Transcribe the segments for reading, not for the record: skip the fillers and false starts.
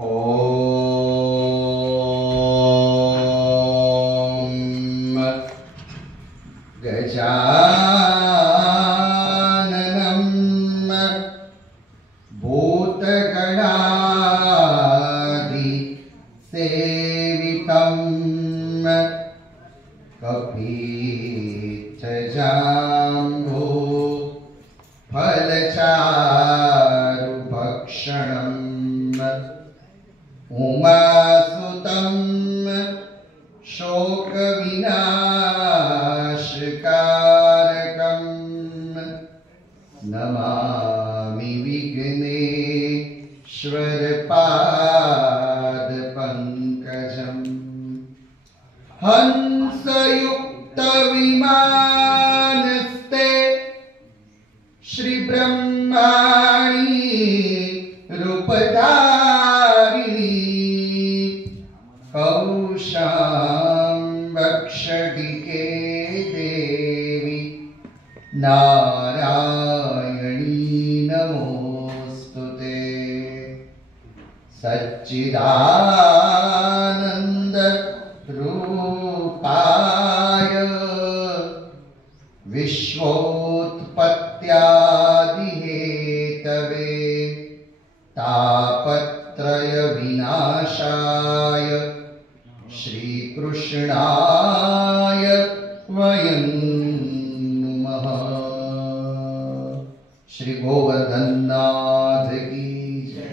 ઓમ ગજાનનમ ભૂતગણાધિ સેવિતમ કપિતજાંબો ફલચારુભક્ષણમ ઉમાસુતમ શોકવિનાશકારકમ નમામિ વિઘ્નેશ્વરપાદપંકજમ હંસયુક્ત વિમાનસ્તે શ્રી બ્રહ્માણી રૂપધારિણી કૌશાંબક્ષડિકે દેવી નારાયણી નમોસ્તુતે સચ્ચિદાનંદ રૂપાય વિશ્વોત્પત્યાદિહેતવે તાપત્રય વિનાશાય શ્રી કૃષ્ણાય વયં નમઃ. શ્રી ગોવર્ધનનાથ કી જય.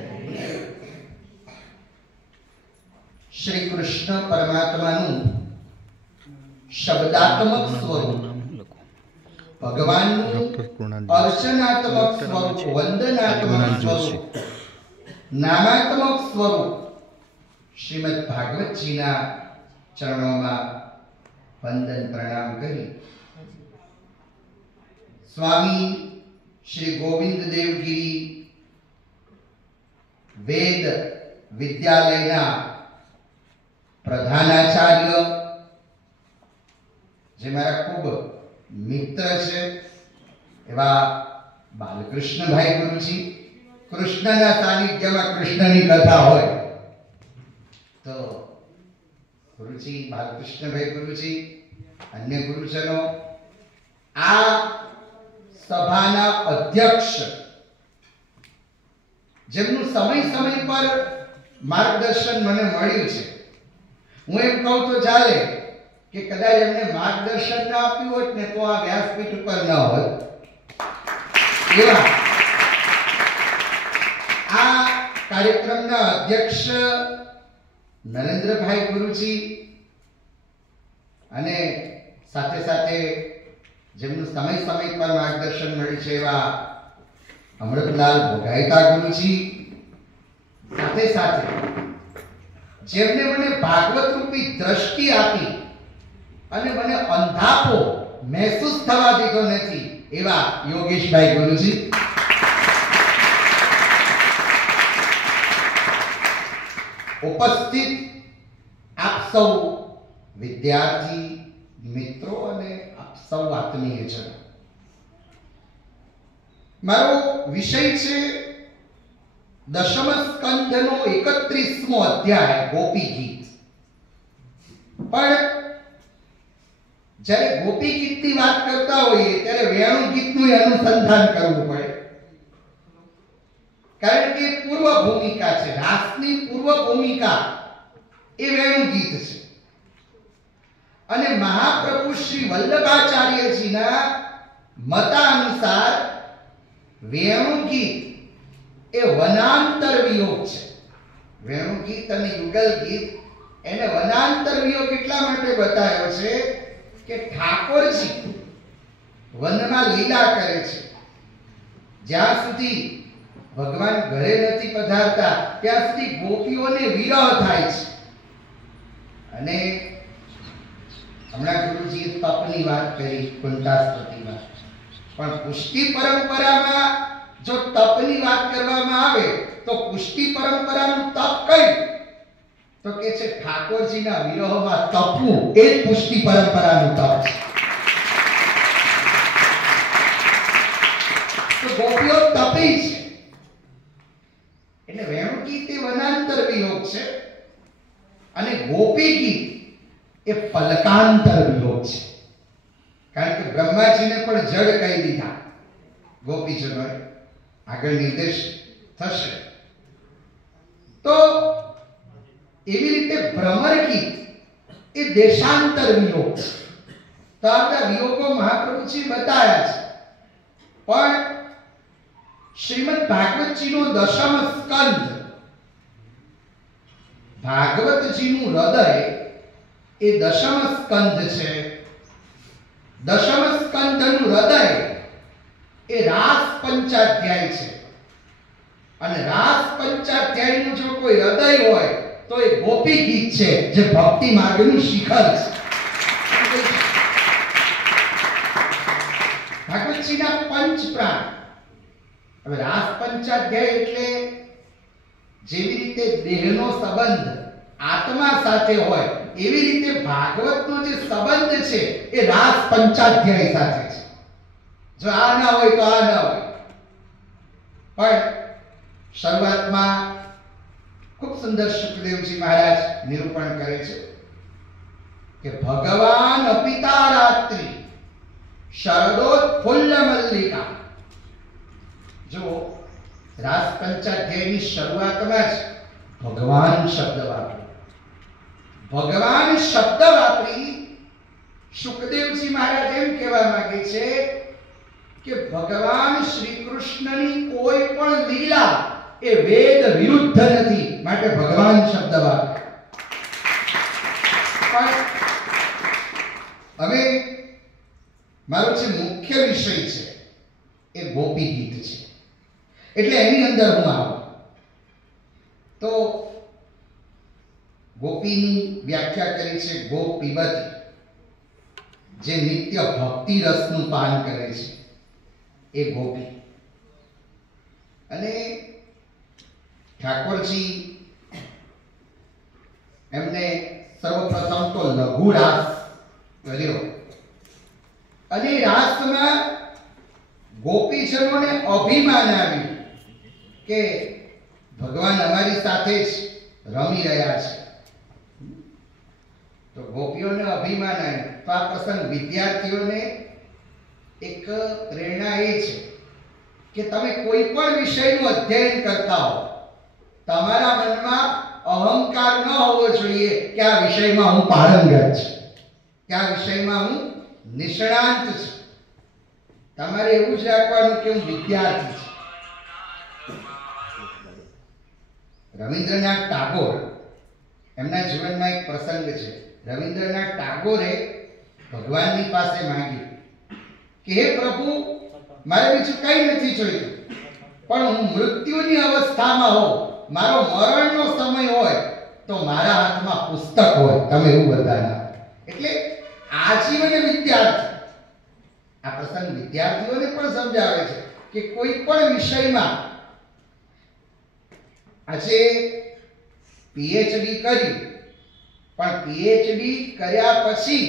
શ્રી કૃષ્ણ પરમાત્માનું શબ્દાત્મક સ્વરૂપ, ભગવાનનું અર્ચનાત્મક સ્વરૂપ, વંદનાત્મક સ્વરૂપ, નામાત્મક સ્વરૂપ શ્રીમદ ભાગવતજીના ચરણોમાં વંદન પ્રણામ કરી સ્વામી શ્રી ગોવિંદ દેવગીરી વેદ વિદ્યાલયના પ્રધાનાચાર્ય, જે મારા ખૂબ મિત્ર છે એવા બાલકૃષ્ણભાઈ ગુરુજી, કૃષ્ણના સાનિધ્યમાં કૃષ્ણની કથા હોય તો ગુરુજી, બાલકૃષ્ણભાઈ ગુરુજી, અન્ય ગુરુજનો, આ સભાના અધ્યક્ષ, જેમનું સમય સમય પર માર્ગદર્શન મને મળ્યું છે. હું એમ કહું તો ચાલે કે કદાચ એમને માર્ગદર્શન ન આપ્યું હોત ને તો આ વ્યાસપીઠ ઉપર ન હોત. એવા આ કાર્યક્રમના અધ્યક્ષ નરેન્દ્રભાઈ ગુરુજી અને સાથે સાથે જેમનું સમય સમય પર માર્ગદર્શન મળ્યું છે એવા અમૃતલાલ ભોગાયતા ગુરુજી, સાથે સાથે જેમને મને ભાગવત રૂપી દ્રષ્ટિ આપી અને મને અંધાપો મહેસૂસ થવા દીધો નથી એવા યોગેશભાઈ ગુરુજી, ઉપસ્થિત આપ સૌ વિદ્યાર્થી મિત્રો અને આપ સૌ આત્મીયજનો. મારો વિષય છે દશમ સ્કંધનો 31મો અધ્યાય ગોપી ગીત. પણ જ્યારે ગોપી ગીતની વાત કરતા હોઈએ ત્યારે વેણુ ગીતનું અનુસંધાન કરવું પડે, કારણ કે પૂર્વ ભૂમિકા છે, રાસની પૂર્વ ભૂમિકા એ વેણુ ગીત છે. અને મહાપ્રભુ શ્રી વલ્લભાચાર્યજીના મતાનુસાર વેણુ ગીત એ વનાંતર વિયોગ છે. વેણુ ગીત અને યુગલ ગીત એને વનાંતર વિયોગ એટલા માટે બતાવ્યો છે કે ઠાકોરજી વનમાં લીલા કરે છે, જ્યાં સુધી ભગવાન ઘરે નથી પધારતા ત્યાં સુધી ગોપીઓને વિરહ થાય છે. અને હમણાં ગુરુજીએ તપની વાત કરી, કુંતાસ્તુતિમાં, પણ પુષ્ટિ પરંપરામાં જો તપની વાત કરવામાં આવે તો પુષ્ટિ પરંપરાનું તપ કયું? તો કે છે ઠાકોરજીના વિરહમાં તપવું, એ જ પુષ્ટિ પરંપરાનું તપ છે. તો ગોપીઓ તપી છે એટલે વેણુ ગીત એ વનાંતર વિલોક છે અને ગોપી ગીત એ પલકાંતર વિલોક છે. કારણ કે બ્રહ્માજીને પણ જડ કહી દીધા ગોપીજનોએ, આગળ નિર્દેશ થશે. તો એવી રીતે ભ્રમર ગીત એ દેશાંતર વિલોક છે. તો આ બધા વિલોકો મહાપ્રભુજી બતાવ્યા છે. પણ શ્રીમદ ભાગવતજીનો દશમ સ્કંદ, ભાગવતજીનું હૃદય એ દશમ સ્કંદ છે. દશમ સ્કંદનું હૃદય એ રાસ પંચાધ્યાય છે. અને રાસ પંચાધ્યાયનું જો કોઈ હૃદય હોય તો એ ગોપી ગીત છે, જે ભક્તિ માર્ગનું શિખર છે. ભાગવતજીના પંચ પ્રાણ. હવે રાસ પંચાધ્યાય એટલે જેવી રીતે દેહનો સંબંધ આત્મા સાથે હોય એવી રીતે ભાગવતનો જે સંબંધ છે એ રાસ પંચાધ્યાય સાથે છે. જો આ ના હોય તો આ ના હોય. પણ શરૂઆતમાં ખૂબ સુંદર સુખદેવજી મહારાજ નિરૂપણ કરે છે કે ભગવાન અપિતા રાત્રિ શરદોત્ફુલ્લ મલ્લિકા. જો રાસ પંચાધ્યાયની શરૂઆતમાં જ ભગવાન શબ્દ વાપર્યો. ભગવાન શબ્દ વાપરી સુખદેવજી મહારાજ એમ કહેવા માંગે છે કે ભગવાન શ્રી કૃષ્ણની કોઈ પણ લીલા એ વેદ વિરુદ્ધ નથી, માટે ભગવાન શબ્દ વાપર્યો. પણ હવે મારો જે મુખ્ય વિષય છે એ ગોપી ગીત છે. એટલે એની અંદર હું આવું તો ગોપીની વ્યાખ્યા કરી છે ગોપ પીબતી, જે નિત્ય ભક્તિ રસનું પાન કરે છે એ ગોપી. અને ઠાકોરજી એમને સર્વપ્રથમ તો લઘુ રાસ કર્યો અને રાસમાં ગોપીજનોને અભિમાન આવ્યું કે ભગવાન અમારી સાથે જ રમી રહ્યા છે. તો ગોપીઓને અભિમાન આવ્યું. તો આ પ્રસંગ વિદ્યાર્થીઓને એક પ્રેરણા એ છે કે તમે કોઈ પણ વિષયનું અધ્યયન કરતા હો, તમારા મનમાં અહંકાર ન હોવો જોઈએ કે આ વિષયમાં હું પારંગત છું, કે આ વિષયમાં હું નિષ્ણાંત છું. તમારે એવું જ રાખવાનું કે હું વિદ્યાર્થી છું. રવિન્દ્રનાથ ટાગોર, એમના જીવનમાં એક પ્રસંગ છે. રવિન્દ્રનાથ ટાગોરે ભગવાનની પાસે માંગ્યું કે હે પ્રભુ, મારે બીજું કંઈ નથી જોઈતું, પણ હું મૃત્યુની અવસ્થામાં હોઉં, મારો મરણનો સમય હોય તો મારા હાથમાં પુસ્તક હોય, તમે એવું બધાના. એટલે આજીવન વિદ્યાર્થી. આ પ્રસંગ વિદ્યાર્થીઓને પણ સમજાવે છે કે કોઈ પણ વિષયમાં આજે પીએચડી કર્યું, પણ પીએચડી કર્યા પછી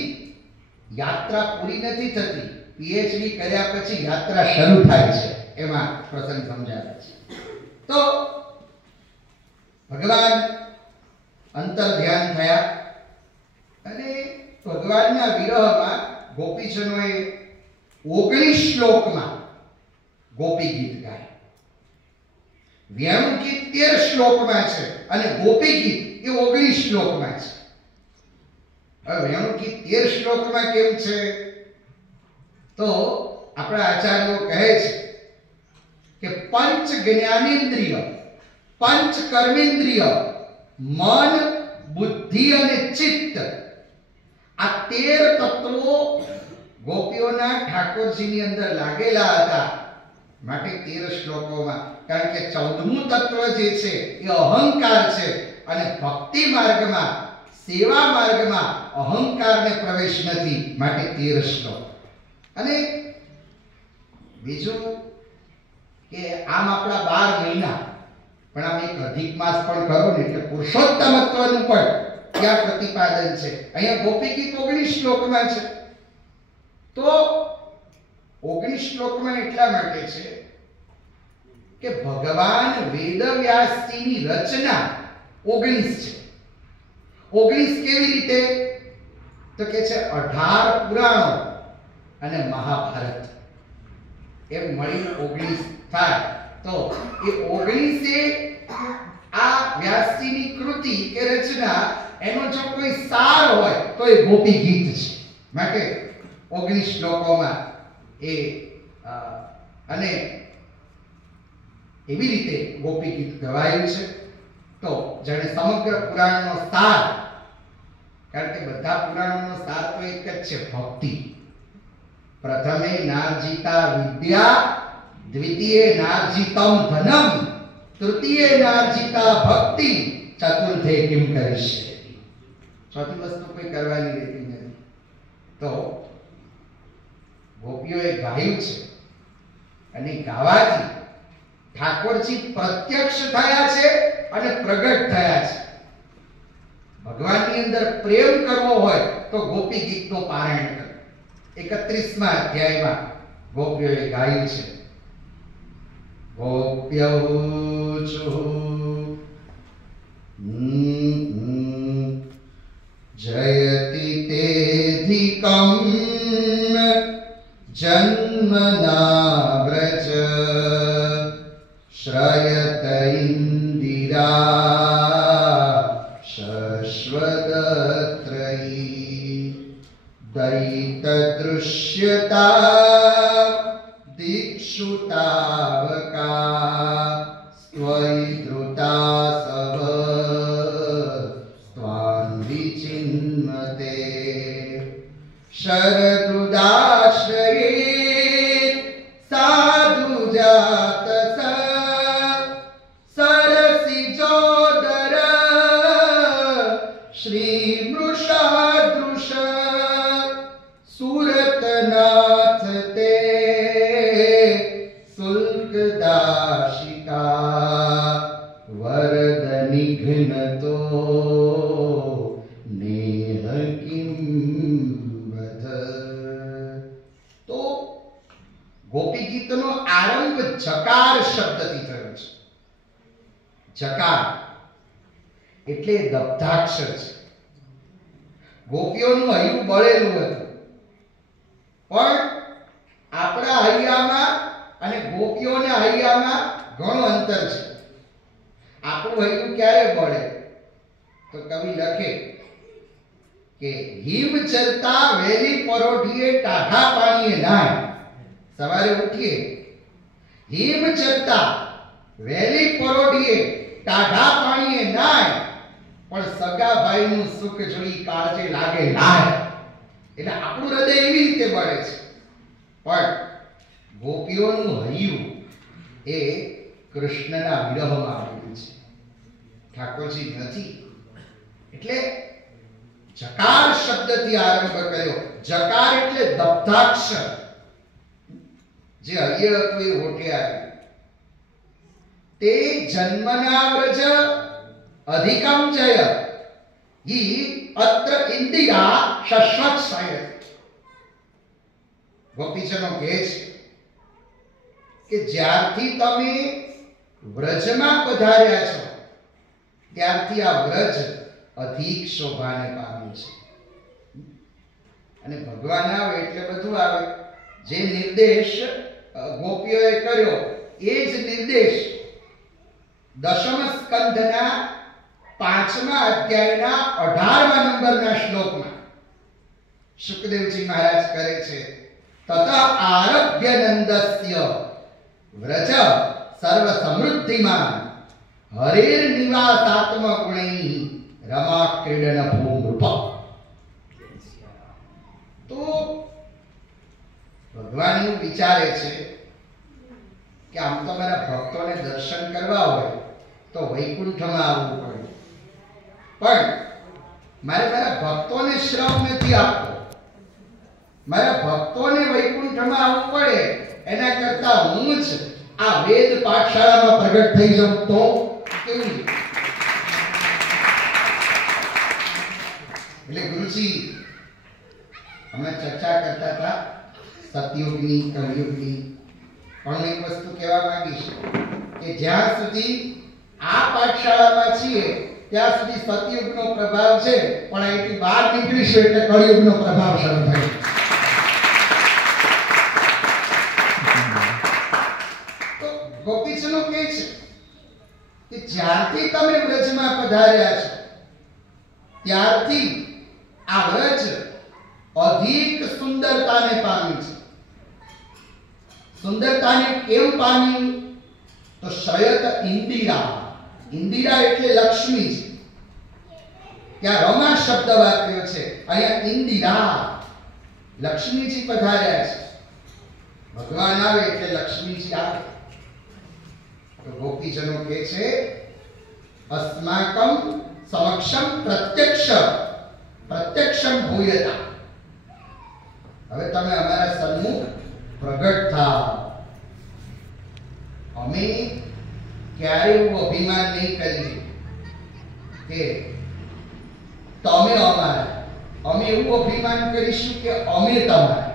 યાત્રા પૂરી નથી થતી. પીએચડી કર્યા પછી યાત્રા શરૂ થાય છે. એમાં પ્રસંગ સમજાવે છે. તો ભગવાન અંતર ધ્યાન થયા અને ભગવાનના વિરહમાં ગોપીજનોએ 19 શ્લોકમાં ગોપી ગીત ગાય. વેણુ ગીત 13 શ્લોકમાં છે અને ગોપી ગીત એ 19 શ્લોકમાં છે. હવે વેણુ ગીત 13 શ્લોકમાં કેમ છે? તો આપણા આચાર્યો કહે છે કે પંચ જ્ઞાનેન્દ્રિય, પંચ કર્મેન્દ્રિય, મન, બુદ્ધિ અને ચિત્ત, આ 13 તત્વો ગોપીઓના ઠાકોરજીની અંદર લાગેલા હતા. માટે 13 શ્લોકોમાં, કારણ કે 14મું તત્વ જે છે એ અહંકાર છે અને ભક્તિ માર્ગમાં, સેવા માર્ગમાં અહંકારને પ્રવેશ નથી, માટે 13 શ્લોક. અને બીજું કે આમ આપણા 12 મહિના, પણ આમ એક અધિક માસ પણ ખરો ને, એટલે પુરુષોત્તમત્વનું પણ ત્યાં પ્રતિપાદન છે. અહીંયા ગોપી ગીત 19 શ્લોકમાં છે. તો 19 શ્લોકમાં એટલા માટે છે કે ભગવાન વેદવ્યાસજીની રચના 19 છે. 19 કેવી રીતે? તો કે છે 18 પુરાણો અને મહાભારત એમ મળી 19 થાય. તો એ 19 આ વ્યાસજીની કૃતિ કે રચના એનો જો કોઈ સાર હોય તો એ ગોપી ગીત છે. માટે 19 શ્લોકોમાં એ અને એવી રીતે ગોપી ગીત ગવાયું છે. તો જાણે સમગ્ર પુરાણનો સાર, કારણ કે બધા પુરાણોનો સાર તો એક જ છે, ભક્તિ. પ્રથમે નાર્જિતા વિદ્યા, દ્વિતીય નાર્જિતમ ધનમ, તૃતીય નાર્જિતા ભક્તિ, ચતુર્થે કિમ કરીષ્યતિ. ચોથી વસ્તુ કોઈ કરવાની રહેતી નથી. તો ગોપીઓએ ગાયું છે અને ગાવાથી ઠાકોરજી પ્રત્યક્ષ થયા છે અને પ્રગટ થયા છે. ભગવાનની અંદર પ્રેમ કરવો હોય તો ગોપી ગીતનો પારાયણ કરો. 31મા અધ્યાયમાં ગોપીઓએ ગાયું છે. ગોપ્યૌચુ જયતિ તેધિકમ જન્મના વ્રજ શ્રયત ઇન્દિરા શશ્વતત્રયી દૈત દૃશ્યતા દીક્ષુતાવકા સ્ત્વયી ધૃતા સવ ત્વાં વિચિન્મતે શરદુદાશ્રયે સાધુ જાત સરસિજોદર શ્રી મૃષાદૃશ સુરતનાથ તે શુલ્કદાશિકા વરદ નિઘ્નતો નેહ કિમ વધ. તો ગોપી ગીતનો આરંભ જકાર શબ્દથી થયો છે. જકાર એટલે દબ્ધાક્ષર છે. ગોપીઓનું હૈયું બળેલું હતું, પણ આપણા હૈયામાં અને ગોપીઓના હૈયામાં ઘણું અંતર છે. આપણું હૈયું ક્યારે બળે? તો કવિ લખે કે હિમ ચરતા વેલી પરોઢીએ ટાઢા પાણીએ નાય. સવારે ઉઠીએ, હિમ ચરતા વેલી પરોઢીએ ટાઢા પાણીએ નાય, પણ સગા ભાઈનું સુખ જોઈ કાળજે લાગે લાય. એટલે આપણું હૃદય એવી રીતે બળે છે, પણ ગોપીઓનું હૈયું એ કૃષ્ણના વિરહમાં આવેલું છે, ઠાકોરજી નથી. એટલે જકાર શબ્દથી આરંભ કર્યો. જકાર એટલે દબ્ધાક્ષર, જે હૈયે હતું એ હોઠે આવ્યું. તે જન્મના વ્રજ અધિકમ જય ઈ અત્ર ઇન્દિરા શશ્વત સાયત. ગોપીજનો કહે છે કે જ્યારથી તમે વ્રજમાં પધાર્યા છો ત્યારથી આ વ્રજ અધિક શોભાને પામ્યું છે. અને ભગવાન આવે એટલે બધું આવે. જે નિર્દેશ ગોપીઓએ કર્યો એ જ નિર્દેશ દશમ સ્કંધના 5મા અધ્યાયના 18મા નંબરના શ્લોકમાં શુકદેવજી મહારાજ કરે છે. તત આરભ્ય નંદસ્ય વ્રજ સર્વ સમૃદ્ધિમાન હરેર નિવાસાત્મ ગુણૈ રમા ક્રીડન ભૂમૃપ. તો ભગવાન એવું વિચારે છે કે આમ તો મારા ભક્તોને દર્શન કરવા હોય તો વૈકુંઠમાં આવવું પડે, પણ મારે મારા ભક્તોને શ્રમ નથી આપવો. મારા ભક્તોને વૈકુંઠમાં આવવું પડે એના કરતા હું જ આ વેદ પાઠશાળામાં પ્રગટ થઈ જાઉં તો કેવું? એટલે ગુરુજી અમે ચર્ચા કરતા હતા સતયુગની, કલયુગની, પણ હું એક વસ્તુ કહેવા માંગીશ કે જ્યાં સુધી આ પાઠશાળામાં છીએ ત્યાં સુધી સતયુગનો પ્રભાવ છે, પણ અહીંથી બહાર નીકળીશું એટલે કળિયુગનો પ્રભાવ શરૂ થાય. તો ગોપીજનો કહે છે કે જ્યારથી તમે વ્રજમાં પધાર્યા છો ત્યારથી આ વ્રજ અધિક સુંદરતાને પામી છે. સુંદરતાને કેમ પામી? તો શયત ઇન્દિરા. ઇન્દિરા એટલે લક્ષ્મી છે. ત્યાં રમા શબ્દ વાપર્યો છે, અહીંયા ઇન્દિરા. લક્ષ્મીજી પધાર્યા છે. ભગવાન આવે એટલે લક્ષ્મીજી આવે. તો ગોપીજનો કહે છે અસ્માકમ સમક્ષમ પ્રત્યક્ષમ ભૂયતા. હવે તમે અમારા સન્મુખ પ્રગટ થાઓ. અમે ક્યારે એવું અભિમાન નહીં કરીએ કે તમે અમારા. અમે એવું અભિમાન કરીશું કે અમે તમારા.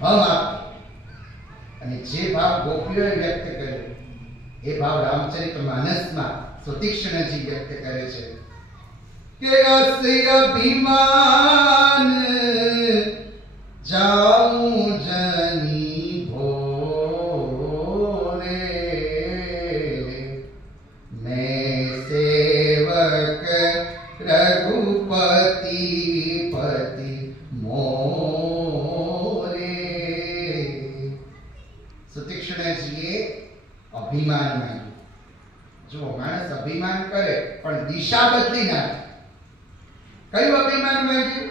હમ આપ. અને જે ભાવ ગોપીઓએ વ્યક્ત કર્યો એ ભાવ રામચરિતમાનસમાં સુતીક્ષ્ણજી વ્યક્ત કરે છે કે અસ્ય અભિમાન જાઉં જની ભોરે મેં સેવક રઘુપતિ પતિ મોરે. સુતીક્ષ્ણજીએ અભિમાન માંગ્યું. જો માણસ અભિમાન કરે પણ દિશા બદલી નાખે. કયું અભિમાન માંગ્યું?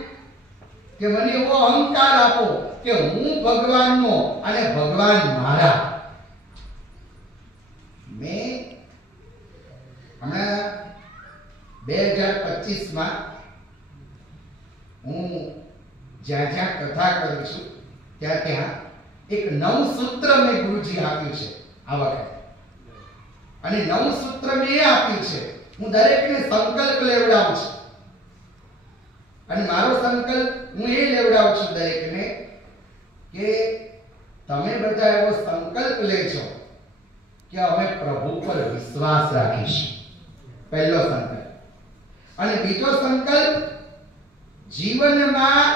કે મને એવો અહંકાર આપો કે હું ભગવાનનો અને ભગવાન મારા. મેં હમણાં 2025માં હું જ્યાં જ્યાં કથા કરું છું ત્યાં ત્યાં એક નવું સૂત્ર મેં ગુરુજી આપ્યું છે આ વખતે. અને નવું સૂત્ર મેં એ આપ્યું છે, હું દરેકને સંકલ્પ લેવડાવું છું. અને મારો સંકલ્પ હું એ લેવડાવું છું દરેકને કે તમે બધા એવો સંકલ્પ લેજો કે અમે પ્રભુ પર વિશ્વાસ રાખીશું. પહેલો સંકલ્પ. અને બીજો સંકલ્પ, જીવનમાં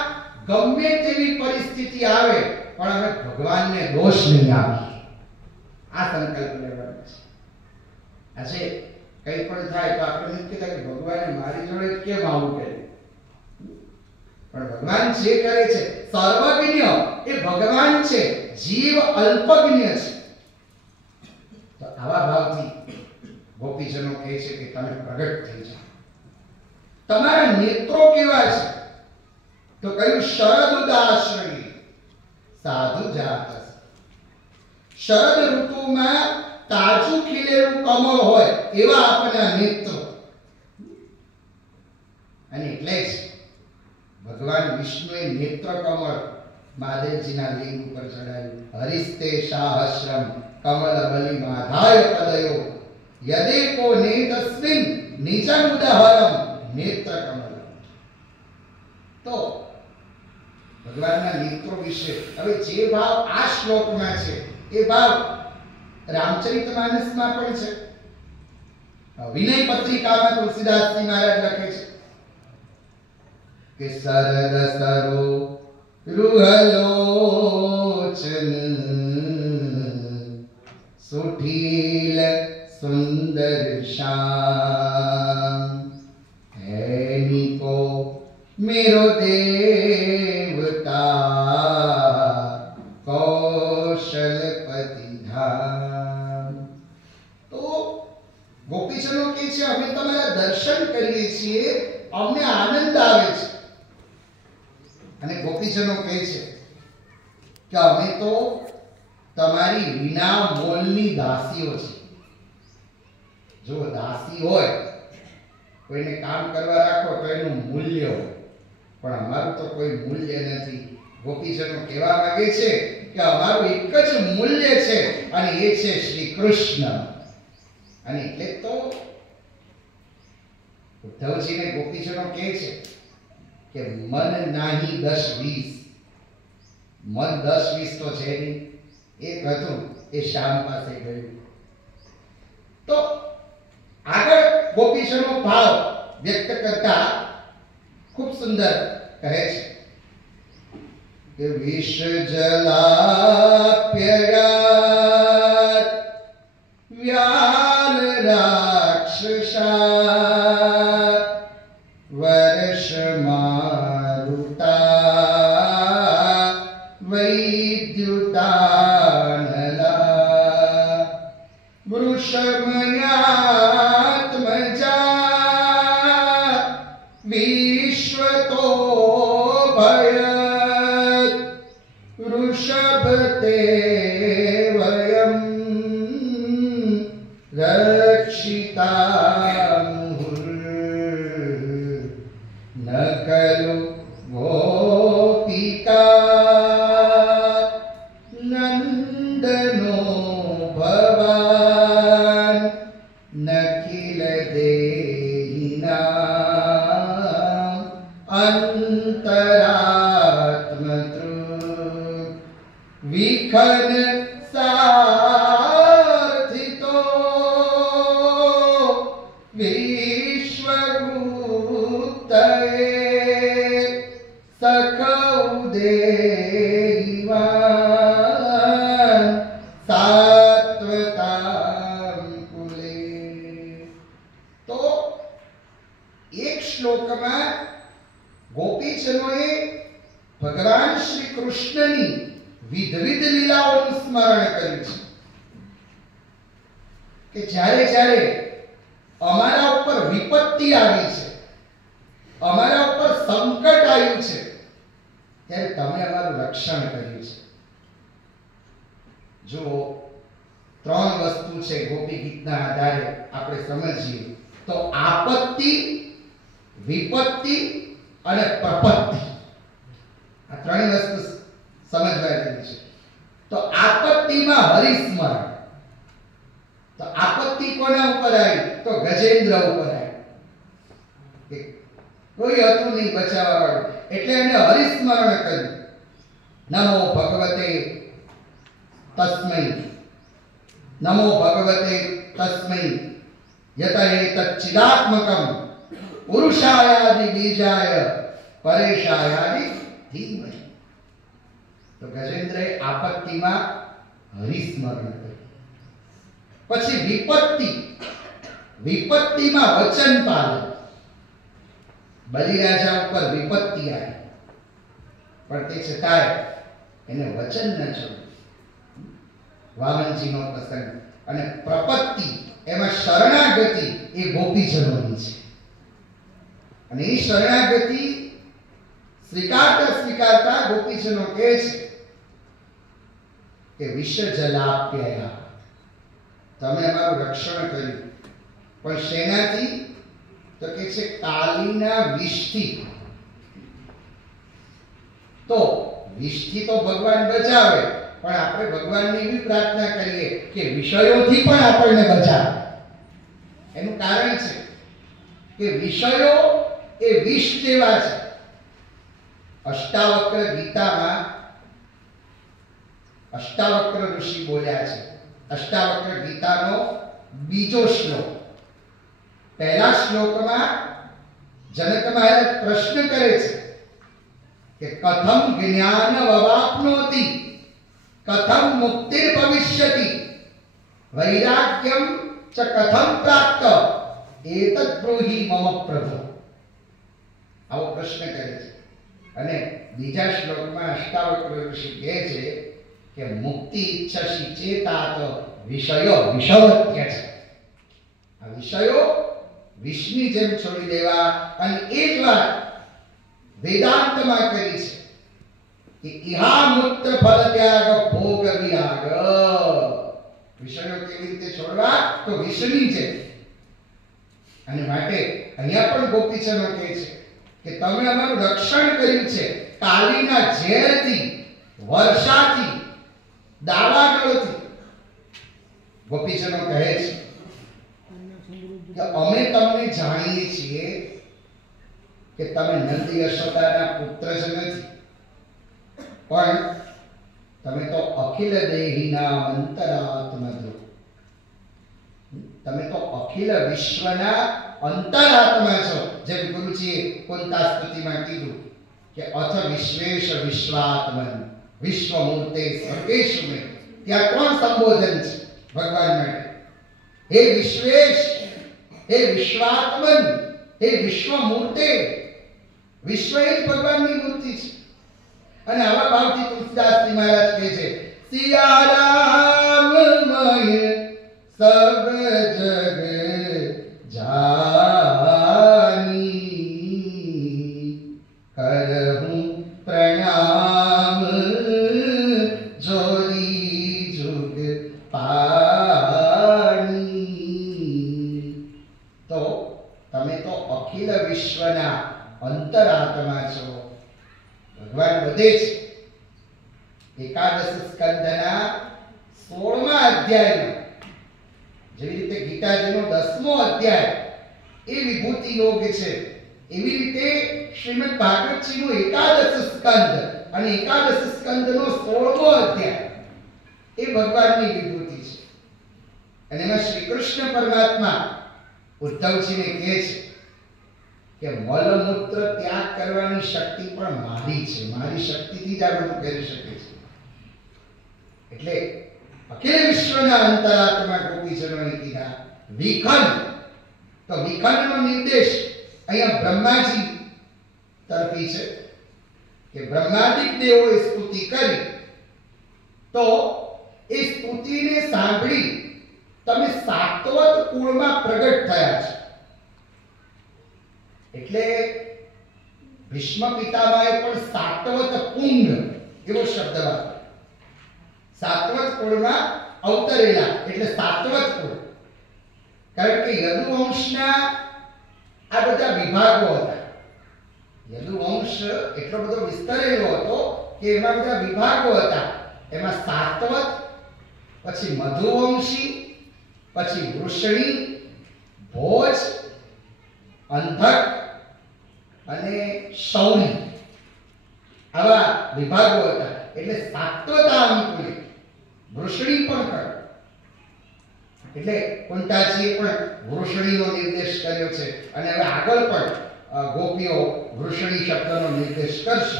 ગમે તેવી પરિસ્થિતિ આવે પણ અમે ભગવાનને દોષ નહીં આપીએ. આ સંકલ્પ લેવાનો છે. આજે કંઈ પણ થાય તો આપણે નથી કહેતા કે ભગવાને મારી જોડે કેમ આવું કર્યું. પણ ભગવાન જે કરે છે સર્વજ્ઞ એ ભગવાન છે, જીવ અલ્પજ્ઞ છે. તો આવા ભાવથી ગોપીજનો કહે છે કે તમે પ્રગટ થઈ જાઓ. તમારા નેત્રો કેવા છે? તો કયું શરદુદાશ્રયી સાધુ જાત. શરદ ઋતુમાં તાજું ખીલેલું કમળ હોય એવા આપણા નેત્રો. અને એટલે જ ભગવાન વિષ્ણુએ નેત્ર કમળ મહાદેવજીના લિંગ ઉપર ચડાવ્યું. હરિસ્તે શાહશ્રમ કમલ બલિ માધાય પદયો યદેકો નેતસ્મિન નિજમ ઉદાહરમ નેત્ર કમલ. તો ભગવાનના નેત્રો વિશે હવે જે ભાવ આ શ્લોકમાં છે એ ભાવ રામચરિતમાનસમાં પણ છે. વિનય પત્રિકામાં તુલસીદાસજી મહારાજ લખે છે કે સરદ સરો રૂહલોચન સુઠીલ સુંદર શ્યામ હૈનિકો मेरो देवता कौशलपति धाम. तो ગોપીજનો કહે છે અમે તમારા દર્શન કરીએ છીએ, અમને આનંદ આવે છે. અને ગોપીજનો કહે છે કે અમે તો તમારી વિના મોલની દાસીઓ છે. જો દાસી હોય, કોઈને કામ કરવા રાખો તો એનું મૂલ્ય હોય, પણ અમારું તો કોઈ મૂલ્ય નથી. ગોપીજનો કહેવા માંગે છે કે અમારું એક જ મૂલ્ય છે અને એ છે શ્રી કૃષ્ણ. અને એટલે તો ઉદ્ધવજીને ગોપીજનો કહે છે કે મન નાહી 10-20. મન 10-20 તો છે નહીં. એક હતું, એ શ્યામ પાસે ગયું. તો આગળ ગોપીજનો ભાવ વ્યક્ત કરતા ખૂબ સુંદર કહે છે કે વિષ જલાપ્યયાત વ્યાલ રાક્ષસા વર્ષ મારુતા વૈદ્યુતાનલા વૃષમયાત્મજા વિશ્વતો ભયત વૃષભતે વયમ રક્ષિતા ન ખલુ ગોપિકા નંદનો ભવાન નખિલ દેહિના અંતરાત્મતૃ વિખન સાર્થિતો વિશ્વગુપ્તએ સખૌદેવાન સાત્વતામ કુલે. તો એક શ્લોકમાં ગોપીજનોએ ભગવાન શ્રી કૃષ્ણની વિધવિધ લીલાઓનું સ્મરણ કર્યું છે કે જ્યારે જ્યારે અમારા ઉપર વિપત્તિ આવી છે, અમારા ઉપર સંકટ આવ્યું છે, ત્યારે તમે અમારું રક્ષણ કર્યું છે. જો ત્રણ વસ્તુ છે ગોપી ગીતના આધારે આપણે સમજીએ તો આપત્તિ, વિપત્તિ અને પ્રપત્તિ. આ ત્રણ વસ્તુ સમજવા જેવી છે. તો આપત્તિમાં હરિસ્મરણ. તો આપત્તિ કોના ઉપર આવી? તો ગજેન્દ્ર ઉપર આવી. કોઈ હતું નહીં બચાવવા વાળું, એટલે એને હરિસ્મરણ કર્યું. નમો ભગવતે તસ્મૈ, નમો ભગવતે તસ્મૈ યત એતચ્ચિદાત્મકં પુરુષાયાદિ બીજાય પરેશાયાદિ ધીમહિ. તો ગજેન્દ્રએ આપત્તિમાં હરિસ્મરણ કર્યું. પછી વિપત્તિ, વિપત્તિમાં વચન પાલન. બલિરાજા ઉપર વિપત્તિ આવી, પણ તે છતાંય એને વચન ન છોડ્યું. વામનજીનો પ્રસંગ. અને પ્રપત્તિ, એમાં શરણાગતિ એ ગોપીજનોની છે. અને એ શરણાગતિ સ્વીકારતા સ્વીકારતા ગોપીજનો કહે છે કે વિષ જલાપ્યયા, તમે અમારું રક્ષણ કર્યું. પણ શેનાથી? તો કે છે કાલીના વિષથી. તો વિષથી તો ભગવાન બચાવે, પણ આપણે ભગવાનને એવી પ્રાર્થના કરીએ કે વિષયોથી પણ આપણને બચાવે. એનું કારણ છે કે વિષયો એ વિષ જેવા છે. અષ્ટાવક્ર ગીતામાં અષ્ટાવક્ર ઋષિ બોલ્યા છે. અષ્ટાવક્ર ગીતાનો બીજો શ્લોક. પહેલા શ્લોકમાં જનક મહારાજ પ્રશ્ન કરે છે કે કથમ જ્ઞાન વવાપ્નોતિ, કથમ મુક્તિ ભવિષ્યતિ, વૈરાગ્યમ ચ કથમ પ્રાપ્ત, એતદ બ્રૂહિ મમ પ્રભુ. આવો પ્રશ્ન કરે છે. અને બીજા શ્લોકમાં અષ્ટાવક્ર ઋષિ કહે છે કે મુક્તિ ઈચ્છસી ચેતાત વિષયો વિષવત્ય છે. આ વિષયો વિષની જેમ છોડી દેવા. અને એ જ વાત વેદાંતમાં કરી છે કે ઇહા મુક્ત ફલ ત્યાગ ભોગ વિરાગ. વિષયો કેવી રીતે છોડવા? તો વિષની જેમ. અને માટે અહીંયા પણ ગોપીજનો કહે છે કે તમે અમારું રક્ષણ કર્યું છે કાલીના ઝેરથી, વર્ષાથી, દાવાનળથી. ગોપીજનો કહે છે કે અમે તમને જાણીએ છીએ કે તમે નંદ યશોદાના પુત્ર જ નથી, પણ તમે તો અખિલ દેહીના અંતરાત્મા, તમે તો અખિલ વિશ્વના અંતરાત્મા છો. જેમ ગુરુજીએ કોંતા સ્તુતિમાં કીધું કે અથ વિશ્વેશ વિશ્વાત્મન વિશ્વમૂર્તે સર્વેષુ મે. ત્યાં કોણ સંબોધન છે ભગવાન માટે? હે વિશ્વેશ, હે વિશ્વાત્મન, હે વિશ્વમૂર્તે. વિશ્વ એ જ ભગવાનની મૂર્તિ છે. અને આવા ભાવથી તુલસીદાસજી મહારાજ કહે છે સિયારામમય સબ જગ જાની કરહું પ્રણામ જોરી જુગ પાણી. તો તમે તો અખિલ વિશ્વના અંતરાત્મા છો. ભગવાન વધે છે. એકાદશ સ્કંદના 16મા અધ્યાયમાં જેવી રીતે ગીતાજીનો 10મો અધ્યાય એ વિભૂતિ યોગ છે, એવી રીતે શ્રીમદ ભાગવતજીનો એકાદશ સ્કંદ અને એકાદશ સ્કંદનો 16મો અધ્યાય એ ભગવાનની વિભૂતિ છે. અને એમાં શ્રી કૃષ્ણ પરમાત્મા ઉદ્ધવજીને કહે છે કે મલમૂત્ર ત્યાગ કરવાની શક્તિ પણ મારી છે, મારી શક્તિથી જ આ બધું કરી શકે છે. એટલે અખિલ વિશ્વના અંતરાત્મા ગોપીજનોએ કીધા વિખંડ. તો વિખંડનો નિર્દેશ અહીંયા બ્રહ્માજી તરફી છે કે બ્રહ્માદિક દેવોએ સ્તુતિ કરી, તો એ સ્તુતિને સાંભળી તમે સાત્વત કુળમાં પ્રગટ થયા છો. એટલે ભીષ્મ પિતામહે પણ સાત્વત કુંડ એવો શબ્દ વાપર્યો. સાત્વત કુળમાં અવતરેલા એટલે સાત્વત કુળ. કારણ કે યદુવંશના આ બધા વિભાગો હતા. યદુવંશ એટલો બધો વિસ્તરેલો હતો કે એમાં બધા વિભાગો હતા. એમાં સાત્વત, પછી મધુવંશી, પછી વૃષણી, ભોજ, અંધક અને શૌરી, આવા વિભાગો હતા. એટલે સાત્વતાનુકૂળ વૃષણી પણ કર. એટલે કુંતાજીએ પણ વૃષણીનો નિર્દેશ કર્યો છે અને હવે આગળ પણ ગોપીઓ વૃષણી શબ્દનો નિર્દેશ કરશે.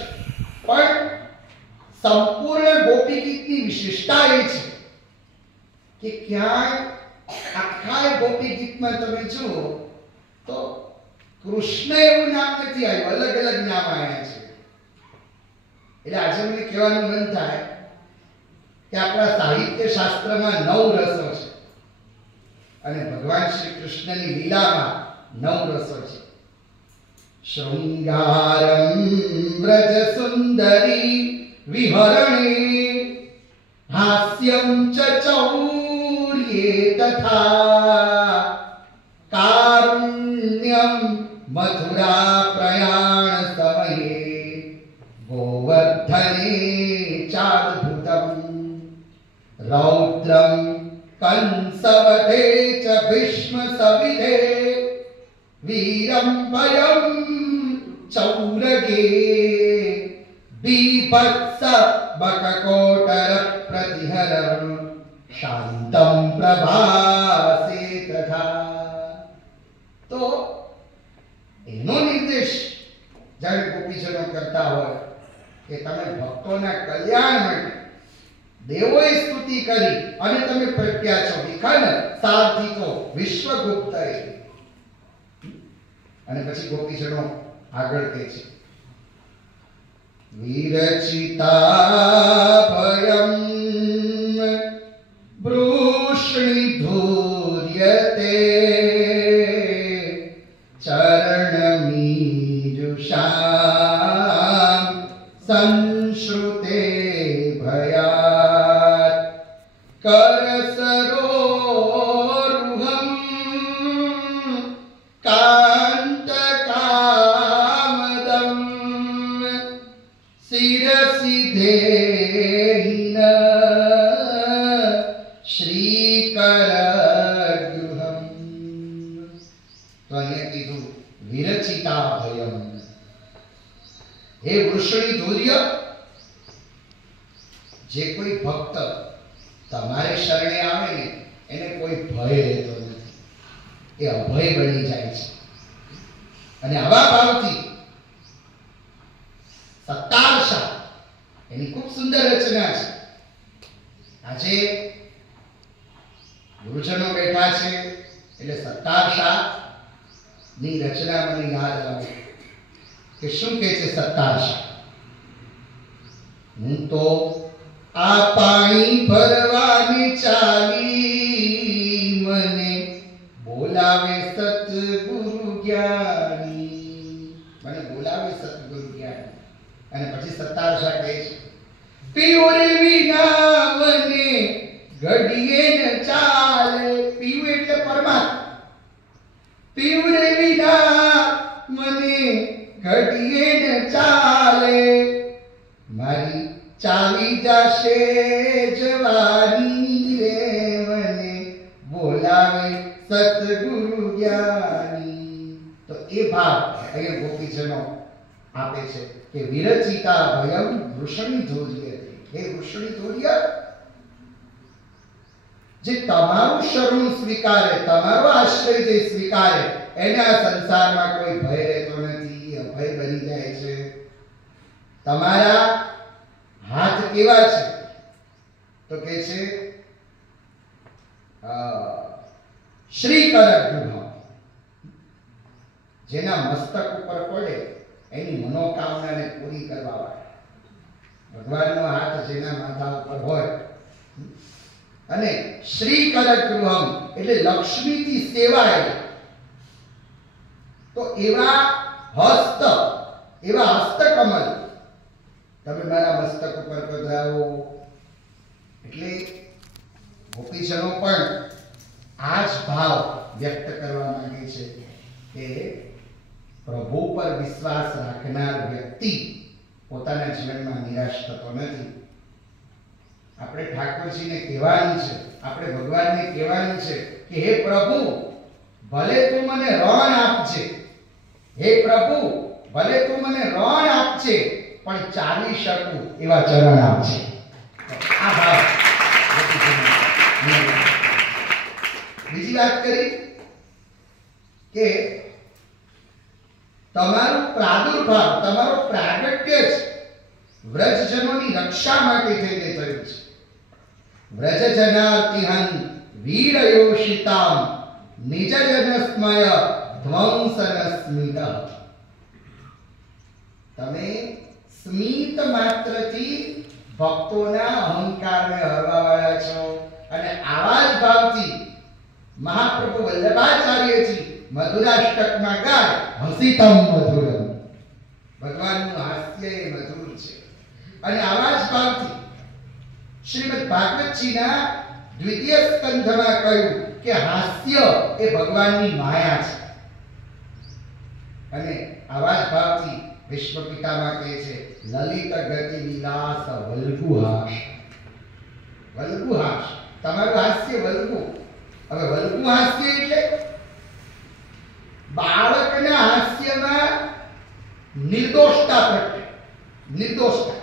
પણ સંપૂર્ણ ગોપી ગીતની વિશેષતા એ છે કે ક્યાંય આખા ગોપી ગીતમાં તમે જુઓ તો કૃષ્ણ એવું નામ નથી આવ્યું, અલગ અલગ નામ આવ્યા છે. એટલે આજે મને કહેવાનું મન થાય કે આપણા સાહિત્ય શાસ્ત્રમાં 9 રસો છે અને ભગવાન શ્રી કૃષ્ણની લીલામાં 9 રસો છે. શૃંગારમ વ્રજ સુંદરી વિહરણે હાસ્યમ ચ ચૌર્યે તથા કારુણ્યમ મથુરા પ્રયાણ સમયે ગોવર્ધને ચારુભુતમ રૌદ્રમ કંસવધે ચ ભીષ્મ સવિધે વીરમ ભયમ ચૌરગે બીભત્સ બકકોટર પ્રતિહરમ શાંતમ પ્રભાસે તથા. તો એનો નિર્દેશ જ્યારે ગોપીજનો કરતા હોય કે તમે ભક્તોના કલ્યાણ માટે દેવોએ સ્તુતિ કરી અને તમે પ્રજ્ઞા છો વિખંડ સારથી તો વિશ્વગુપ્ત. અને પછી ગોપીજનો આગળ કહે છે વિરચિતા ભયમ વૃષ્ણિધૂર્યતે ચરણમીજુષાં સંશ્રુતે ભયાત કરસરોરુહં કાંતકામદં શિરસિધેહિન શ્રીકરગૃહં. તો અહીંયા કીધું વિરચિતા ભયમ. હે વૃષણી ધૂર્ય, જે કોઈ ભક્ત તમારે શરણે આવે ને એને કોઈ ભય રહેતો નથી, એ અભય બની જાય છે. અને આવા ભાવથી સત્તાર શાહ એની ખૂબ સુંદર રચના છે. આજે ગુરુજનો બેઠા છે એટલે સત્તાર શાહ ની રચના મને યાદ આવે કે શું કહે છે સત્તાર શાહ. હું તો આ પાણી ભરવાની ચાલી, મને બોલાવે સતગુરુ જ્ઞાની, મને બોલાવે સતગુરુ જ્ઞાની. અને પછી સત્તાર શાહ કહે છે પીવું રે વિના મને ઘડીએ ન ચાલે. પીવું એટલે પરમાત્મા. પીવું રે વિના મને ઘડીએ ન ચાલે, મારી ચાલી જશે જવાની રે, મને બોલાવે સતગુરુ જ્ઞાની. તો એ ભાવ અહીંયા ગોપીજનો આપે છે કે વિરચિતા ભયમ વૃષણી ધોર્યતે. હે વૃષણી ધોર્ય, જે તમારું શરણ સ્વીકારે, તમારો આશ્રય જે સ્વીકારે, એને આ સંસારમાં કોઈ ભય રહેતો નથી, અભય બની જાય છે. તમારા હાથ કેવા છે તો કે છે શ્રી કરગૃહ, જેના મસ્તક ઉપર પડે એની મનોકામનાને પૂરી કરવા વાળા. ભગવાનનો હાથ જેના માથા ઉપર હોય. અને શ્રી કરગૃહમ એટલે લક્ષ્મીથી સેવાય. તો એવા હસ્ત, એવા હસ્તકમલ તમે મારા મસ્તક ઉપર પધરાવો. એટલે ગોપીજનો પણ આ જ ભાવ વ્યક્ત કરવા માંગે છે કે પ્રભુ પર વિશ્વાસ રાખનાર વ્યક્તિ પોતાના જીવનમાં નિરાશ થતો નથી. આપણે ઠાકોરજીને કહેવાનું છે, આપણે ભગવાનને કહેવાનું છે કે હે પ્રભુ, ભલે તું મને રણ આપજે, હે પ્રભુ ભલે તું મને રણ આપજે, પણ ચાલી શકું એવા ચરણ આપજે. આ ભાવ. બીજી વાત કરી કે તમારું પ્રાદુર્ભાવ, તમારો પ્રાગટ્ય જ વ્રજજનોની રક્ષા માટે થઈને થયું છે. વ્રજજનાતિહં વીરયોષિતામ નિજજનસ્મય ધ્વંસનસ્મિત. તમે સ્મિત માત્રથી ભક્તોના અહંકારને હરવા વાળા છો. અને આવા જ ભાવથી મહાપ્રભુ વલ્લભાચાર્યજી મધુરાષ્ટકમાં ગાય હસિતમ મધુરમ. ભગવાનનું હાસ્ય એ મધુર છે. અને આવા જ ભાવથી શ્રીમદ ભાગવતજીના દ્વિતીય સ્કંધમાં કહ્યું કે હાસ્ય એ ભગવાનની માયા છે. અને આવા જ ભાવથી વિશ્વ પિતામાં કહે છે લલિત ગતિ વિલાસ વલ્ગુહાસ. વલ્ગુહાસ, તમારું હાસ્ય વલ્ગુ. હવે વલ્ગુ હાસ્ય એટલે બાળકના હાસ્યમાં નિર્દોષતા પ્રગટે, નિર્દોષતા.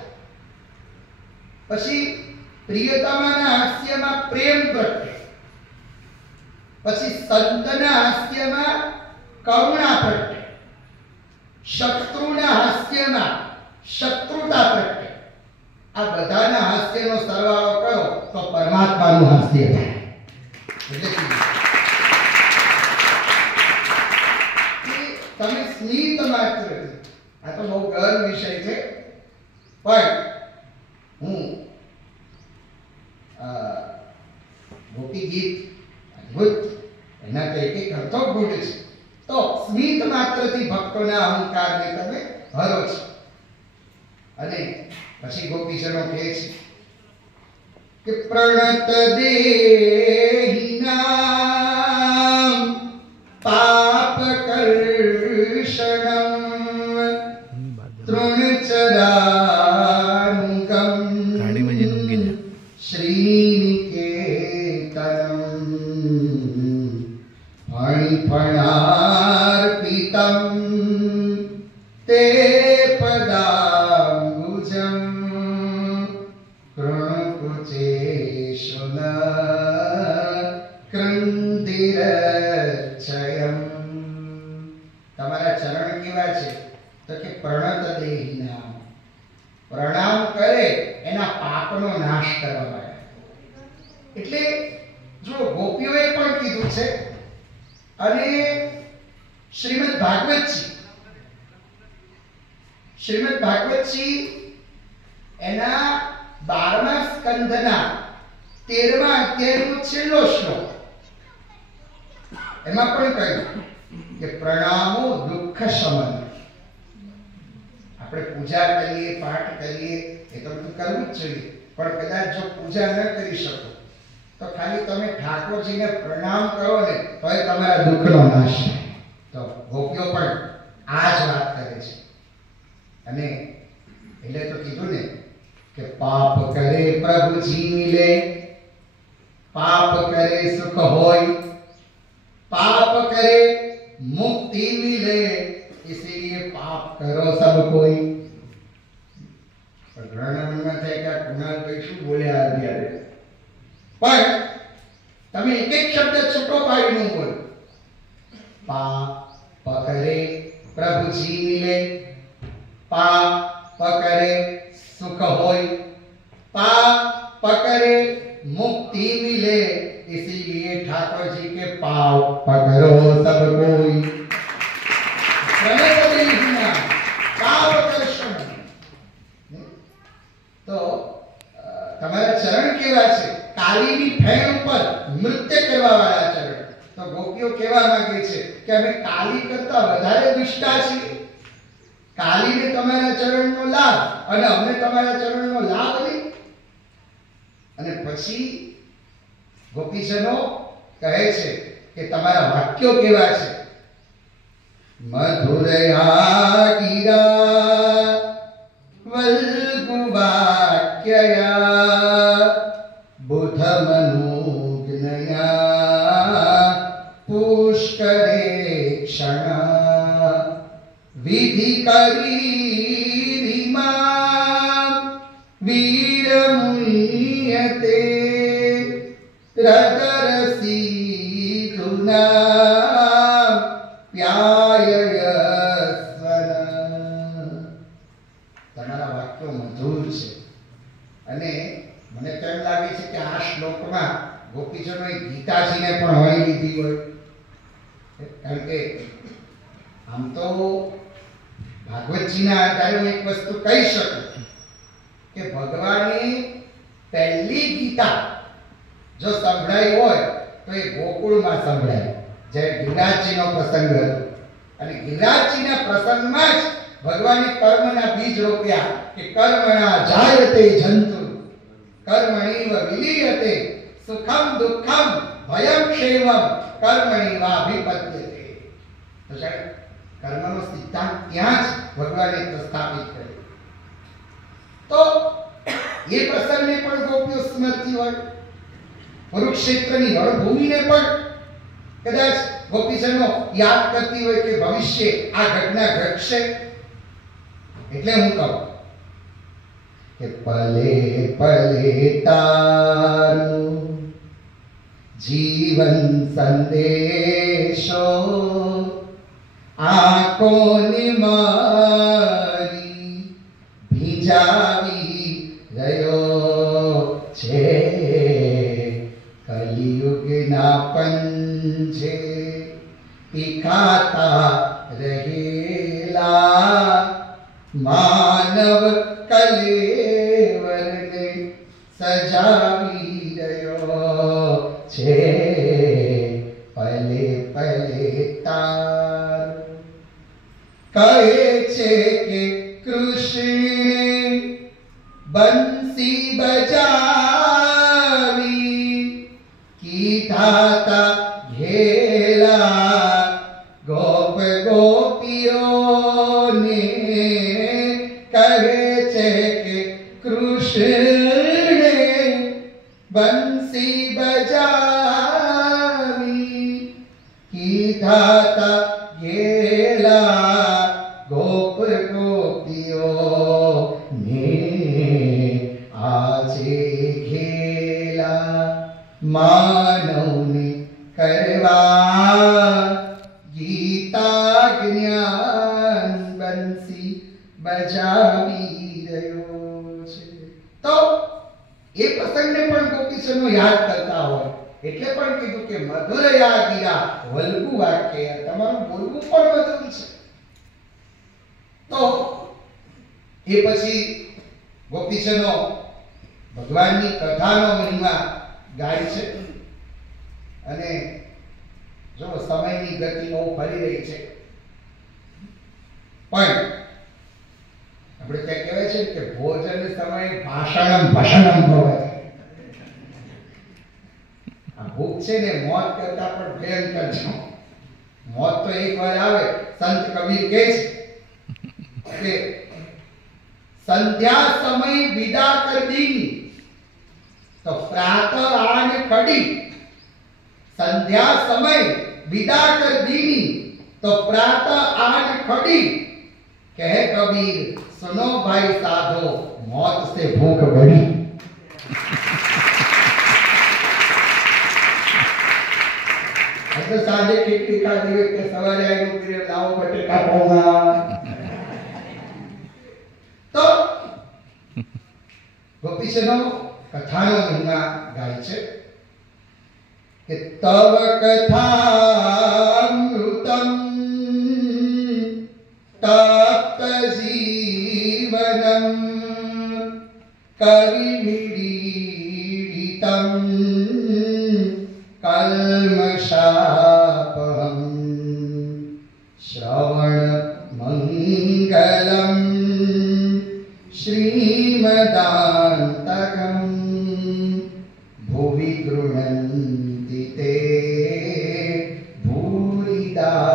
પછી પ્રિયતમાના હાસ્યમાં પ્રેમ પ્રગટે. પછી સંતના હાસ્યમાં કરુણા પ્રગટે. શત્રુના હાસ્યમાં શત્રુતા પ્રગટે. આ બધાના હાસ્યનો સરવાળો કરો તો પરમાત્માનું હાસ્ય થાય. એટલે તમે સ્મિત માત્ર, આ તો બહુ ગહન વિષય છે, પણ હું ગોપી ગીત અદ્ભુત, એના તો એક અર્થો ગૂઢ છે. તો સ્મિત માત્રથી ભક્તોના અહંકારને તમે હરો છો. અને પછી ગોપીજનો કહે છે કે પ્રણત દેહિનામ પાપ કર્ષણમ તૃણચરાનુગમ શ્રીનિકેતનમ ફણિફણાર્પિતમ તે પદાંબુજમ કૃણ परिचयम. તમારા ચરણ કેવા છે? તો કે પ્રણત દેહિના, પ્રણામ કરે એના પાપનો નાશ કરવા માટે. એટલે જો ગોપીઓએ પણ કીધું છે અને શ્રીમદ ભાગવતજી એના 12મા સ્કંધના 13મા અધ્યાયનો છેલ્લો શ્લોક, એમાં પણ કહ્યું કે પ્રણામો દુઃખ શમન. આપણે પૂજા કરીએ, પાઠ કરીએ, એ તો બધું કરવું જ જોઈએ, પણ કદાચ જો પૂજા ન કરી શકો તો ખાલી તમે ઠાકોરજીને પ્રણામ કરો ને તો એ તમારા દુઃખનો નાશ થાય. તો ગોપીઓ પણ આ જ વાત કરે છે. અને એટલે તો કીધું ને કે પાપ કરે પ્રભુજી મિલે, પાપ કરે સુખ હોય, पाप करे मुक्ति मिले, इसीलिए पाप करो सब कोई. પણ ઘણા મનમાં થાય કે કુણાલ ભાઈ શું બોલ્યા અત્યારે, પણ તમે એક એક શબ્દ છૂટો પાડીને બોલો. પાપ કરે પ્રભુજી મિલે, પાપ કરે સુખ હોય, पाप करे मुक्ति मिले, इसीलिए ठाकुर जी के पाप पकड़ो सब कोई. तो તમારા ચરણ કેવા છે? કાલીની ફેણ ઉપર નૃત્ય કરવા વાળા ચરણ. તો ગોપીઓ કેવા માંગે છે કે અમે કાલી કરતા વધારે દુષ્ટા છીએ. કાલીને તમારા ચરણનો લાભ અને અમને તમારા ચરણનો લાભ નહીં. અને પછી ગોપીજનો કહે છે કે તમારા વાક્યો કેવા છે? મધુરયા ગીરા વલ્ગુવાક્યયા બુધ મનુજ્ઞયા પુષ્કરે ક્ષણા વિધિ કરી રીમા વીર મુનિયતે રદરસી તુના પ્યાયયસ્વન. તમારા વાક્યો મધુર છે. અને મને તો એમ લાગે છે કે આ શ્લોકમાં ગોપીજનોએ ગીતાજીને પણ વણી લીધી હોય. કારણ કે આમ તો ભાગવતજીના આધારે હું એક વસ્તુ કહી શકું કે ભગવાને પહેલી ગીતા જો સંભળાઈ હોય તો એ ગોકુળમાં સંભળાય, જ્યારે ગિરિરાજજીનો પ્રસંગ હતો. અને ગિરિરાજજીના પ્રસંગમાં જ ભગવાને કર્મના બીજ રોપ્યા કે કર્મણા જાયતે જંતુ કર્મણીવ વિલીયતે સુખમ દુઃખમ ભયમ ક્ષેમમ કર્મણીવાભિપદ્યતે. તો સાહેબ કર્મનો સિદ્ધાંત ત્યાં જ ભગવાને પ્રસ્થાપિત કર્યો. તો એ પ્રસંગને પણ ગોપીઓ સ્મરતી હોય, કુરુક્ષેત્રની રણભૂમિને પણ કદાચ ગોપીજનો યાદ કરતી હોય કે ભવિષ્ય આ ઘટના ઘટશે. એટલે હું કહું કે પલે પલે તારું જીવન સંદેશો આંખોની મારી ભીજાવી રહ્યો છે. કલિયુગના પંજે પીખાતા રહેલા માનવ કલેવરને સજાવી રહ્યો છે. પલે પલે તાર કહે છે કે કૃષ્ણ બંસી બજાવી કીધાતા ઘેલા ગોપ ગોપીઓને કહે છે કે કૃષ્ણે બંસી બજાવી કીધાતા ઘેલા ગોપ ગોપીઓને આજે ઘેલા માનવને કરવા જામી રહ્યો છે. તો એ પ્રસંગને પણ ગોપીજનો યાદ કરતા હોય એટલે પણ કીધું કે મધુરયા ગીરા વલ્ગુ વાક્ય, તમારું બોલવું પણ મધુર છે. તો એ પછી ગોપીજનો ભગવાનની કથાનો મહિમા ગાય છે. અને જો સમયની ગતિ બહુ ફરી રહી છે, પણ આપણે ત્યાં કહેવાય છે કે ભોજન સમયે ભાષણમ ભષણમ ભવતિ. આ ભૂખ છે ને મોત કરતા પણ ભયંકર છે. મોત તો એક વાર આવે. સંત કબીર કહે છે કે સંધ્યા સમય વિદા કર દીની તો પ્રાતઃ આન ખડી. संध्या समय विदा कर दीनी तो प्रातः आन खड़ी. कहे कबीर सुनो भाई साधो मौत से भूख बढ़ी. ऐसे साजे खिड़की का दिवे के सवारे आई नु पीरे लाओ बटेका पोंगा. तो गोपीजनो कथानो महिमा गाय છે कि तव कथामृतं तप्त जीवनं कविमीडितं कल्मषापहं श्रवण मंगलम श्रीमदान्तकं भुवि गृह्णन्ति ते भूरिदार्चना.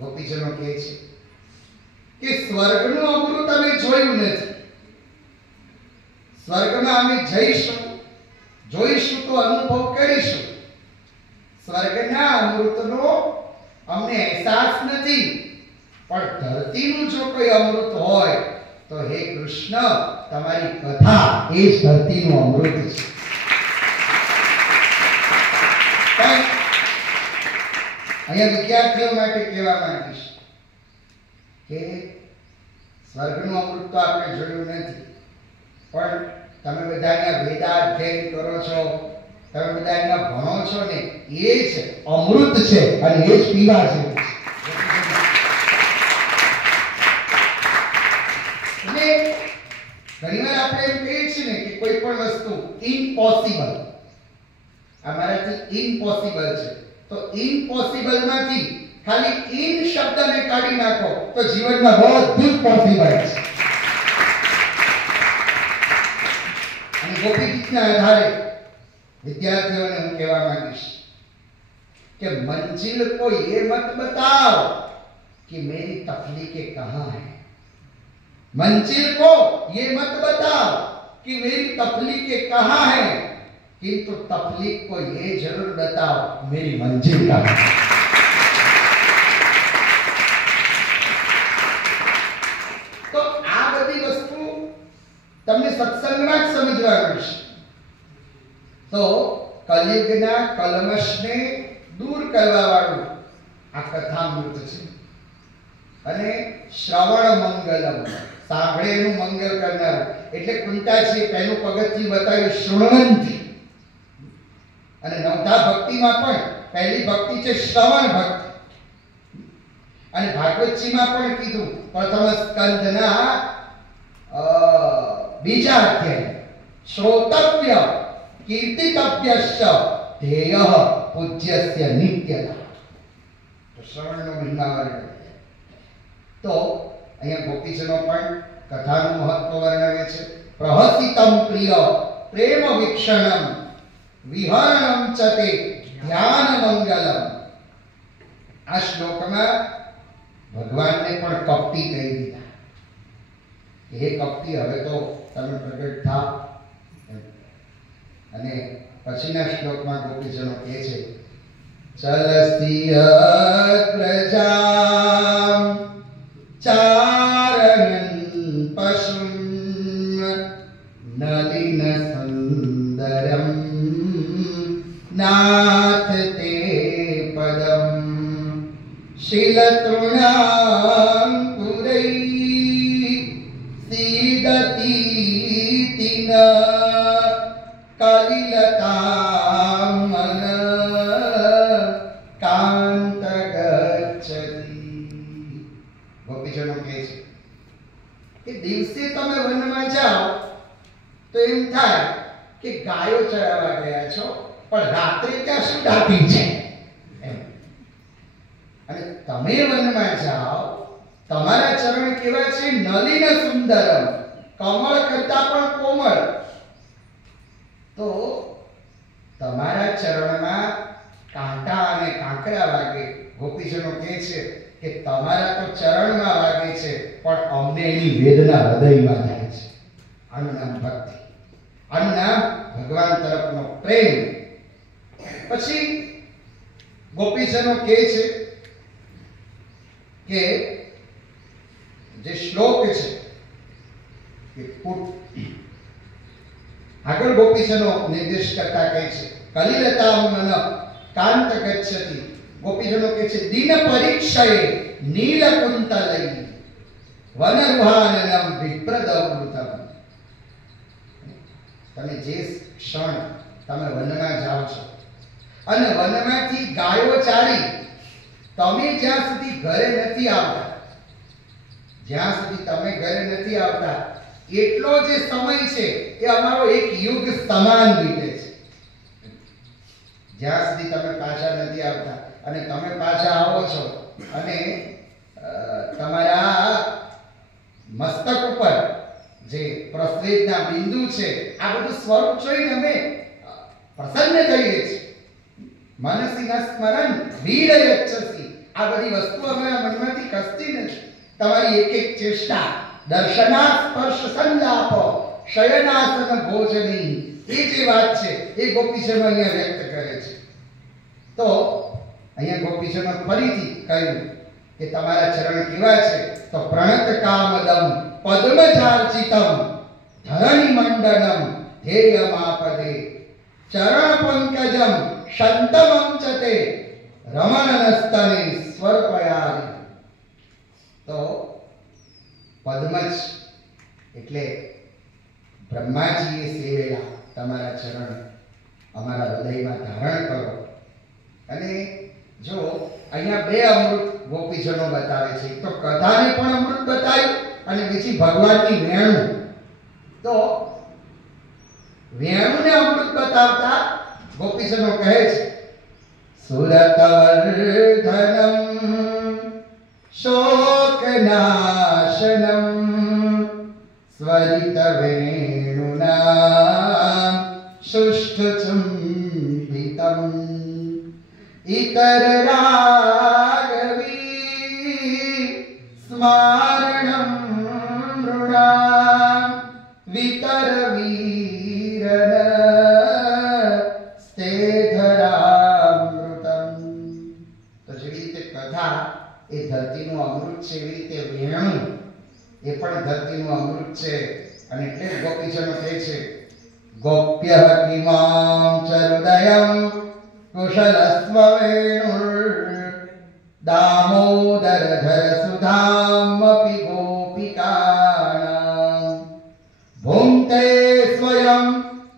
ગોપીજનો કહે છે કે સ્વર્ગનું અમૃત અમે જોયું નથી. સ્વર્ગમાં અમે જઈશું, જોઈશું તો અનુભવ કરીશું. સ્વર્ગના અમૃતનો અમને અહેસાસ નથી, પણ ધરતીનું જો કોઈ અમૃત હોય તો હે કૃષ્ણ તમારી કથા એ જ ધરતીનું અમૃત છે. અહીંયા વિદ્યાર્થીઓ માટે કહેવા માંગીશ કે સ્વર્ગનું અમૃત તો આપણે જોયું નથી, પણ તમે બધા અહીંયા વેદાધ્યયન કરો છો, તમે બધા અહીંયા ભણો છો ને, એ જ અમૃત છે અને એ જ પીવા જેવું છે. ઘણીવાર આપણે એમ કહીએ છીએ ને કે કોઈ પણ વસ્તુ ઇમ્પોસિબલ, આ મારાથી ઇમ્પોસિબલ છે, તો ઇમ્પોસિબલ માંથી ખાલી ઇન શબ્દને કાઢી નાખો તો જીવનમાં બધું પોસિબલ છે. અને ગોપીગીતના આધારે વિદ્યાર્થીઓને હું કહેવા માંગીશ કે મંजिल को ये मत बताओ कि मेरी तकलीफें कहाँ है. मंजिल को ये मत बताओ कि मेरी तकलीफें कहाँ है, किंतु तकलीफ को ये जरूर बताओ मेरी मंजिल कहाँ है. तो आ बधी वस्तु તમને સત્સંગમાં જ સમજવા મળશે. તો કલિયુગના કલમશને દૂર કરવા વાળું આ કથામૃત છે. અને શ્રવણ મંગલમ, સાંભળે એનું મંગલ કરનાર. એટલે કુંતાજી પહેલું પગથિયું બતાવ્યું શ્રવણંતી. અને નવધા ભક્તિમાં પણ પહેલી ભક્તિ છે શ્રવણ ભક્તિ. અને ભાગવતજીમાં પણ કીધું પ્રથમ સ્કંદના બીજા અધ્યાય શ્રોતવ્ય કીર્તિતવ્યશ્ચ ધ્યેયઃ પૂજ્યસ્ય નિત્યતા. તો શ્રવણનો મહિમા વર્ણવે. તો અહીંયા ગોપીજનો પણ કથાનું મહત્વ વર્ણવે છે. પ્રહસિતમ પ્રિય પ્રેમ વિક્ષણમ વિહરણમ ચ તે ધ્યાન મંગલમ. આ શ્લોકમાં ભગવાનને પણ કપટી કહી દીધા. હે કપટી, હવે તો તમે પ્રગટ થા. અને પછીના શ્લોકમાં ગોપીજનો કહે છે ચલસ્ય પ્રજા ચારણન પશુમ નલિન સુંદરમ નાથ તે પદમ શીલતૃણામ તમે વનમાં જાઓ તો એમ થાય કે ગાયો ચરાવવા ગયા છો, પણ રાત્રે ત્યાં શું ડાભી છે એમ. અને તમે વનમાં જાઓ, તમારા ચરણ કેવા છે? નલિન સુંદરમ, કમળ કરતા પણ કોમળ. તો તમારા ચરણમાં કાંટા અને કાંકરા વાગે. ગોપીજનો કહે છે કે તમારા તો ચરણમાં વાગે છે, પણ અમને એની વેદના હૃદયમાં થાય છે. આનું નામ ભક્તિ, આનું નામ ભગવાન તરફનો પ્રેમ. પછી ગોપીજનો કહે છે કે જે શ્લોક છે કે આગળ ગોપીજનો નિર્દેશ કરતા કહે છે કલિલતા મન કાંત ગચ્છતિ. ગોપીજનો કહે છે દિન પરીક્ષયે નીલ કુંતલૈ વનરુહાનનમ વિપ્રદવૃતમ. તમે જે ક્ષણ તમે વનમાં જાઓ છો અને વનમાંથી ગાયો ચારી તમે જ્યાં સુધી ઘરે નથી આવતા, જ્યાં સુધી તમે ઘરે નથી આવતા એટલો જે સમય છે એ અમારો એક યુગ સમાન વીતે છે. જ્યાં સુધી તમે પાછા નથી આવતા અને તમે પાછા આવો છો અને તમારા મસ્તક ઉપર જે પ્રસ્વેદના બિંદુ છે, આ બધું સ્વરૂપ જોઈને અમે પ્રસન્ન થઈએ છીએ. મનસિન સ્મરણ વીર યચ્છસી. આ બધી વસ્તુ અમારા મનમાંથી ખસતી નથી. તમારી એક એક ચેષ્ટા, દર્શના સ્પર્શ સંલાપ શયનાસન ભોજની, એ જે વાત છે એ ગોપીજનો અહીંયા વ્યક્ત કરે છે. તો અહીંયા ગોપીજનો ફરીથી કહ્યું કે તમારા ચરણ કેવા છે? તો પ્રણત કામદમ પદ્મજાર્ચિતમ ધરણી મંડનમ ધેયમાપદે ચરણ પંકજમ શંતમં ચતે રમણનસ્તને સ્વર્પયારિ. તો પદ્મજ એટલે બ્રહ્માજીએ સેવેલા તમારા ચરણ અમારા હૃદયમાં ધારણ કરો. અને જો અહીંયા બે અમૃત ગોપીજનો બતાવે છે. એક તો કથાને પણ અમૃત બતાવ્યું અને બીજી ભગવાનની વેણુ. તો વેણુને અમૃત બતાવતા ગોપીજનો કહે છે સુરતવર્ધનમ શોકનાશનમ સ્વરિત વેણુના શુષ્ઠચુંબિતમ ઇતર રાગવી સ્મારણમ મૃણા વિતર વીરન સ્થેધરામૃતમ. તો જેવી રીતે કથા એ ધરતીનું અમૃત છે, એવી રીતે વેણુ એ પણ ધરતીનું અમૃત છે. અને એટલે જ ગોપીજનો કહે છે ગોપ્ય કિમામ ચરુદયમ કુશલસ્વ વેણુર દામોદર ધર સુધામ અપિ ગોપિકાણામ ભુંક્તે સ્વયં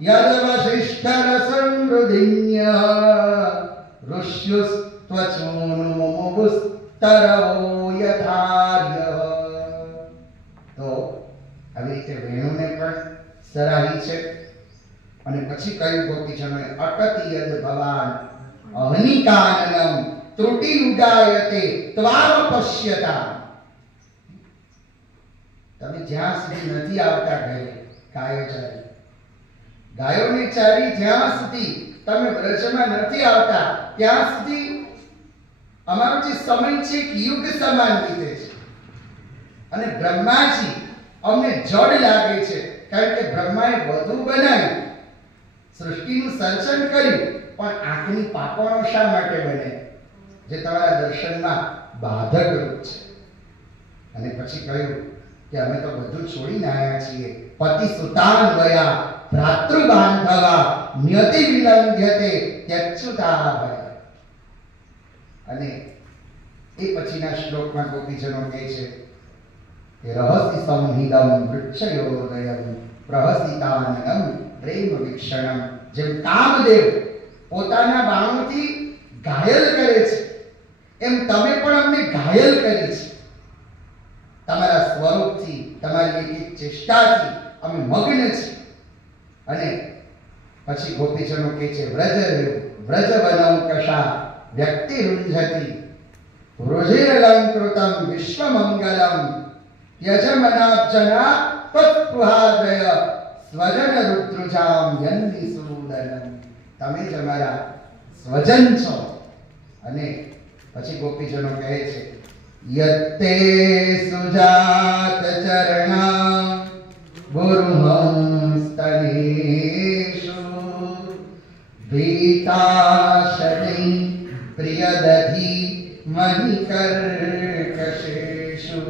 યદ વશિષ્ઠ રસમૃધિન્ય ઋષ્યુસ્ત્વચૂનુમુસ્તરવો યથાર્ય. તો આવી રીતે વેણુને પણ સરાહી છે. અને પછી કહ્યું ગોપીજનોએ અટતિ યદ ભવાન અહનિકાનનમ ત્રુટિ ઉગાયતે ત્વામ પશ્યતા. તમે જ્યાં સુધી નથી આવતા ઘરે ગાયોને ચારી જ્યાં સુધી તમે વ્રજમાં નથી આવતા ત્યાં સુધી અમારો જે સમય છે યુગ સમાન વીતે છે. અને બ્રહ્માજી અમને જડ લાગે છે, કારણ કે બ્રહ્માએ બધું બનાવ્યું, સૃષ્ટિનું સર્જન કર્યું, પણ આંખની પાપણો શા માટે બને? જે તમારા દર્શનમાં બાધક રૂપ છે. અને પછી કહ્યું કે અમે તો બધું છોડીને આવ્યા છીએ. પતિ સુતાન વયા ભ્રાતૃ બાંધવા ન્યતિ વિલંઘ્યતે ત્યચ્યુતા ભય. અને એ પછીના શ્લોકમાં ગોપીજનો કહે છે કે રહસી સંહિદમ વૃક્ષયોદયમ પ્રહસિતાનનમ પ્રેમ વિક્ષણમ. જેમ કામદેવ પોતાના બાણોથી ઘાયલ કરે છે, એમ તમે પણ અમને ઘાયલ કરી છે તમારા સ્વરૂપથી, તમારી એક ચેષ્ટાથી અમે મગ્ન છીએ. અને પછી ગોપીજનો કહે છે, વ્રજવનમ કશા વ્યક્તિ રૂંઝતી રુધિરલંકૃતમ વિશ્વમંગલમ યજમનાબ્જના તત્પૃહાદય સ્વજન રુદ્રુજામ યન્નિસૂદનમ. તમે જ અમારા સ્વજન છો. અને પછી ગોપીજનો કહે છે, યત્તે સુજાત ચરણા ગુરુહંસ્તનેષુ ભીતાશની પ્રિયદધિ મણિકર્કશેષુ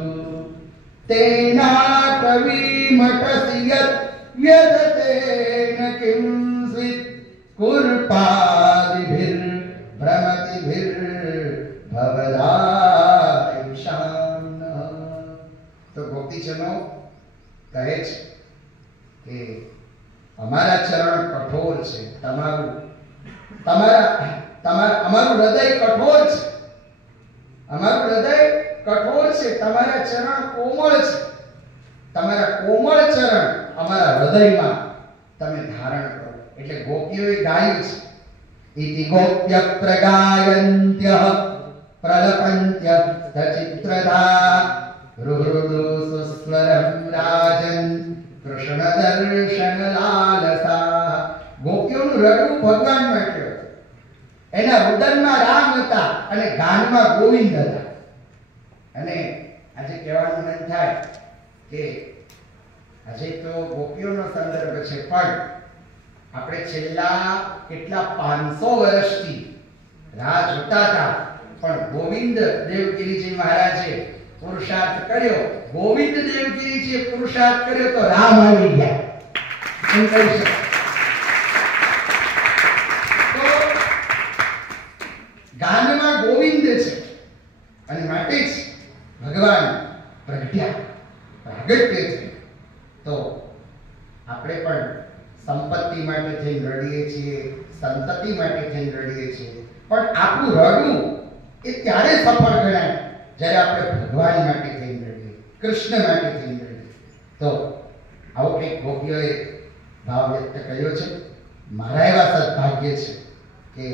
તેનાટવીમટસि યદતેન કિંસ્વિત કુર્પાદિભિર ભ્રમતિભિર ભવદાયુષામ. તો ગોપીજનો કહે છે કે અમારા ચરણ કઠોર છે, અમારું હૃદય કઠોર છે, અમારું હૃદય કઠોર છે, તમારા ચરણ કોમળ છે. તમારા કોમળ ચરણ અમારા હૃદયમાં તમે ધારણ કરો. એટલે ગોપીઓએ ગાયું છે, ઇતિ ગોપ્ય પ્રગાયંત્ય પ્રલપંત્ય ચિત્રધા રુહૃદુ સુસ્વરમ રાજન કૃષ્ણ દર્શન લાલસા. ગોપીઓનું રડવું ભગવાન માટે હતું. એના રુદનમાં રામ હતા અને ગાનમાં ગોવિંદ હતા. અને આજે કહેવાનું મન થાય કે આજે તો ગોપીઓનો સંદર્ભ છે, પણ આપણે છેલ્લા કેટલા 500 વર્ષથી રાહ જોતા હતા. પણ ગોવિંદ દેવગીરીજી મહારાજે પુરુષાર્થ કર્યો. ગોવિંદ દેવગીરીજીએ પુરુષાર્થ કર્યો તો રામ આવી ગયા એમ કહી શકાય. તો ગાનમાં ગોવિંદ છે અને માટે જ ભગવાન પ્રાગટ્ય છે. તો આપણે પણ સંપત્તિ માટે થઈને રડીએ છીએ, સંતતિ માટે થઈને રડીએ છીએ, પણ આપણું રડવું એ ત્યારે સફળ ગણાય જ્યારે આપણે ભગવાન માટે થઈને રડીએ, કૃષ્ણ માટે થઈને રડીએ. તો આવો કંઈક ગોપીઓએ ભાવ વ્યક્ત કર્યો છે. મારા એવા સદભાગ્ય છે કે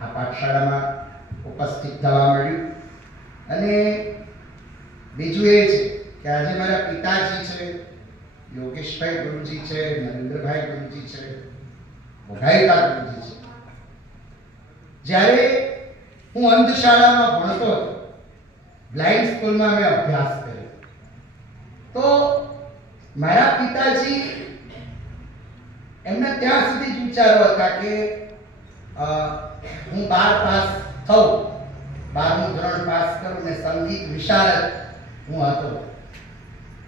આ પાઠશાળામાં ઉપસ્થિત થવા મળ્યું. અને બીજું એ છે કે આજે મારા પિતાજી છે, યોગેશભાઈ ગુરુજી છે, નરેન્દ્રભાઈ ગુરુજી છે, વઘાઈતા ગુરુજી છે. જ્યારે હું અંધશાળામાં ભણતો હતો, બ્લાઇન્ડ સ્કૂલમાં મેં અભ્યાસ કર્યો, તો મારા પિતાજી એમના ત્યાં સુધી જ વિચારો હતા કે હું 12 પાસ થઉં, 12મું ધોરણ પાસ કરું ને સંગીત વિશારદ હું હતો.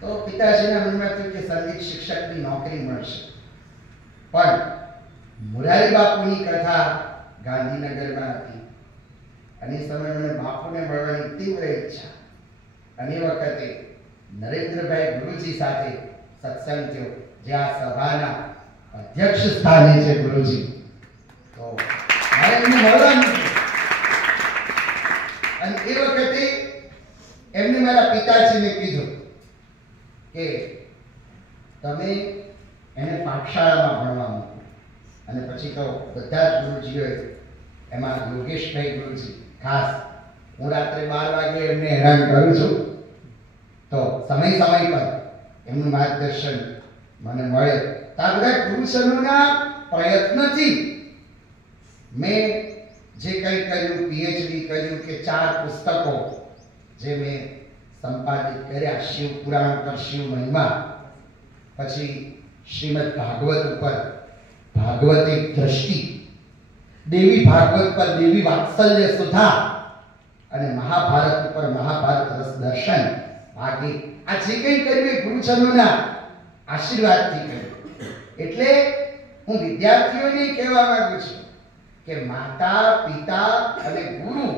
તો પિતાજીના મનમાં થયું કે સંગીત શિક્ષકની નોકરી મળશે. પણ મુરારી બાપુની કથા ગાંધીનગરમાં હતી અને એ સમયે મને બાપુને મળવાની તીવ્ર ઈચ્છા. અને એ વખતે નરેન્દ્રભાઈ ગુરુજી સાથે સત્સંગ થયો, જે આ સભાના અધ્યક્ષ સ્થાને છે ગુરુજી. તો મારે એમને મળવાનું અને એ વખતે એમને મારા પિતાજીને કીધું કે તમે એને પાઠશાળામાં ભણવા મૂકો. અને પછી તો બધા જ ગુરુજીઓએ, એમાં યોગેશભાઈ ગુરુજી ખાસ, હું રાત્રે 12 વાગે એમને હેરાન કરું છું, તો સમય પર એમનું માર્ગદર્શન મને મળે. તો આ બધા ગુરુજનોના પ્રયત્નથી મેં જે કંઈ કર્યું, પીએચડી કર્યું કે 4 પુસ્તકો જે મેં સંપાદિત કર્યા, શિવ પુરાણ પર શિવ મહિમા, પછી શ્રીમદ ભાગવત ઉપર ભાગવતી દ્રષ્ટિ, દેવી ભાગવત પર દેવી વાત્સલ્ય સુધા, અને મહાભારત ઉપર મહાભારત રસ દર્શન. બાકી આ જે કંઈ કર્યું એ ગુરુજનોના આશીર્વાદથી કર્યું. એટલે હું વિદ્યાર્થીઓને કહેવા માંગુ છું કે માતા, પિતા અને ગુરુ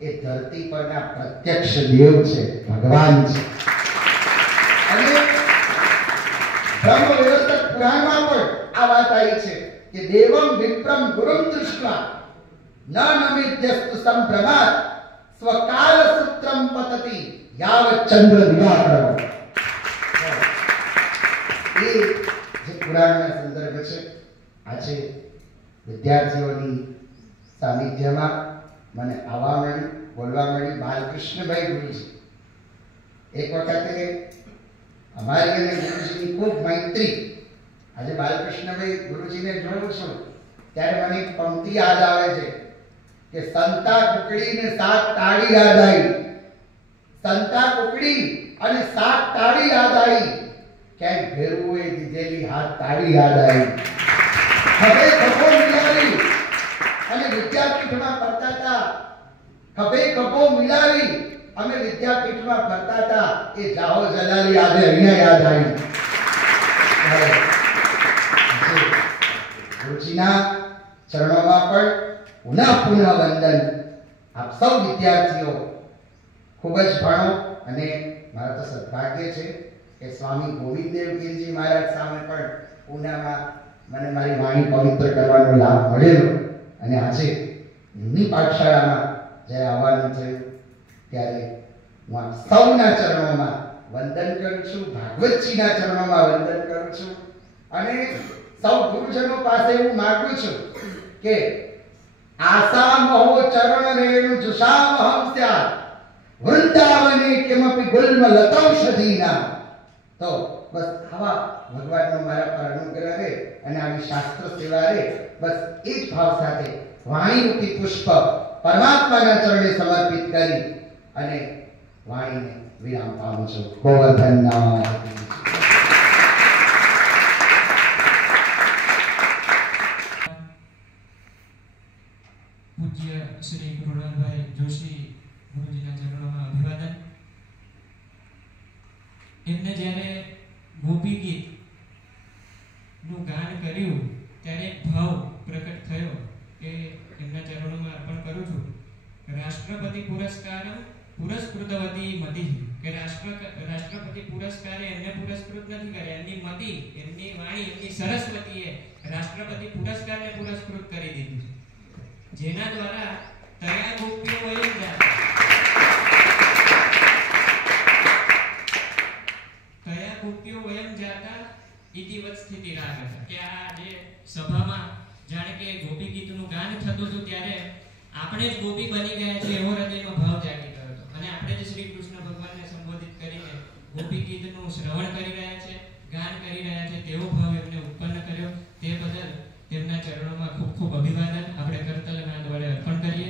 એ ધરતી પરના પ્રત્યક્ષ દેવ છે, ભગવાન છે. અને બ્રહ્મ વ્યવસ્થક પુરાણમાં પણ આ વાત આવી છે કે દેવમ વિપ્રમ ગુરુમ દૃષ્ટ્વા ન નમિદ્યસ્તુ સંભ્રમાત સ્વકાલ સૂત્રમ પતતિ યાવત ચંદ્ર દિવાકરમ. પુરાણના સંદર્ભ છે. આજે વિદ્યાર્થીઓની સાનિધ્યમાં મને આવવા મળ્યું, બોલવા મળ્યું. બાલકૃષ્ણભાઈ ગુરુજી, એક વખતે અમારી અને ગુરુજીની ખૂબ મૈત્રી. આજે બાલકૃષ્ણભાઈ ગુરુજીને જોઉં છું ત્યારે મને એક પંક્તિ યાદ આવે છે કે સંતા કુકડી ને સાત તાળી યાદ આવી. સંતા કુકડી અને સાત તાળી યાદ આવી. ક્યાંક ભેરુએ દીધેલી હાથ તાળી યાદ આવી. ખભે ખભો મિલાવી અને વિદ્યાપીઠમાં ફરતા હતા. ખભે ખભો મિલાવી અમે વિદ્યાપીઠમાં ફરતા હતા. એ જાહો જલાલી આજે અહીંયા યાદ આવી. ગુરુજીના ચરણોમાં પણ પુનઃ વંદન. આપ સૌ વિદ્યાર્થીઓ ખૂબ જ ભણો. અને મારા તો સદભાગ્ય છે કે સ્વામી ગોવિંદદેવગીરજી મહારાજ સામે પણ પૂનામાં મને મારી વાણી પવિત્ર કરવાનો લાભ મળેલો. અને આજે એમની પાઠશાળામાં જ્યારે આવવાનું થયું ત્યારે હું આપ સૌના ચરણોમાં વંદન કરું છું. ભાગવતજીના ચરણોમાં વંદન કરું છું. અને સૌ ગુરુજનો પાસે હું માંગુ છું કે આસામહો ચરણ રેણુ જુષામહં સ્યાત્ વૃંદાવને કિમપી ગુલ્મ લતૌષધીના. તો બસ આવા ભગવાનનો મારા પર અનુગ્રહ રહે અને આવી શાસ્ત્ર સેવા રહે. બસ એ જ ભાવ સાથે વાણીરૂપી પુષ્પ પરમાત્માના ચરણે સમર્પિત કરી અને વાણીને વિરામ પામું છું. ગોવર્ધનનાથ પૂજ્ય શ્રી ગુરુનાથભાઈ જોશી ગુરુજીના ચરણોમાં અભિવાદન. એમને જ્યારે ગોપી ગીત નું ગાન કર્યું ત્યારે એક ભાવ પ્રકટ થયો કે એમના ચરણોમાં અર્પણ કરું છું. રાષ્ટ્રપતિ પુરસ્કારમ પુરસ્કૃતવતી મતિ, કે રાષ્ટ્રપતિ પુરસ્કારે એમને પુરસ્કૃત નથી કર્યા. એમની મતિ, એમની વાણી, એમની સરસ્વતીએ રાષ્ટ્રપતિ પુરસ્કારને પુરસ્કૃત કરી દીધું છે. જેના દ્વારા તયા ગોપીઓ વયમ જાતા, તયા ગોપીઓ વયમ જાતા ઇતિવત સ્થિતિ રાખતા, કે આ જે સભામાં જાણે કે ગોપી ગીતનું ગાન થતું હતું ત્યારે આપણે જ ગોપી બની ગયા છે એવો હૃદયનો ભાવ જાગી ગયો હતો. અને આપણે જ શ્રી કૃષ્ણ ભગવાનને સંબોધિત કરીને ગોપી ગીતનું શ્રવણ કરી રહ્યા છે, ગાન કરી રહ્યા છે તેવો ભાવ એમને ઉત્પન્ન કર્યો. તે બદલ તેમના ચરણોમાં ખૂબ ખૂબ અભિવાદન આપણે કરતલ નાદ વડે અર્પણ કરીએ.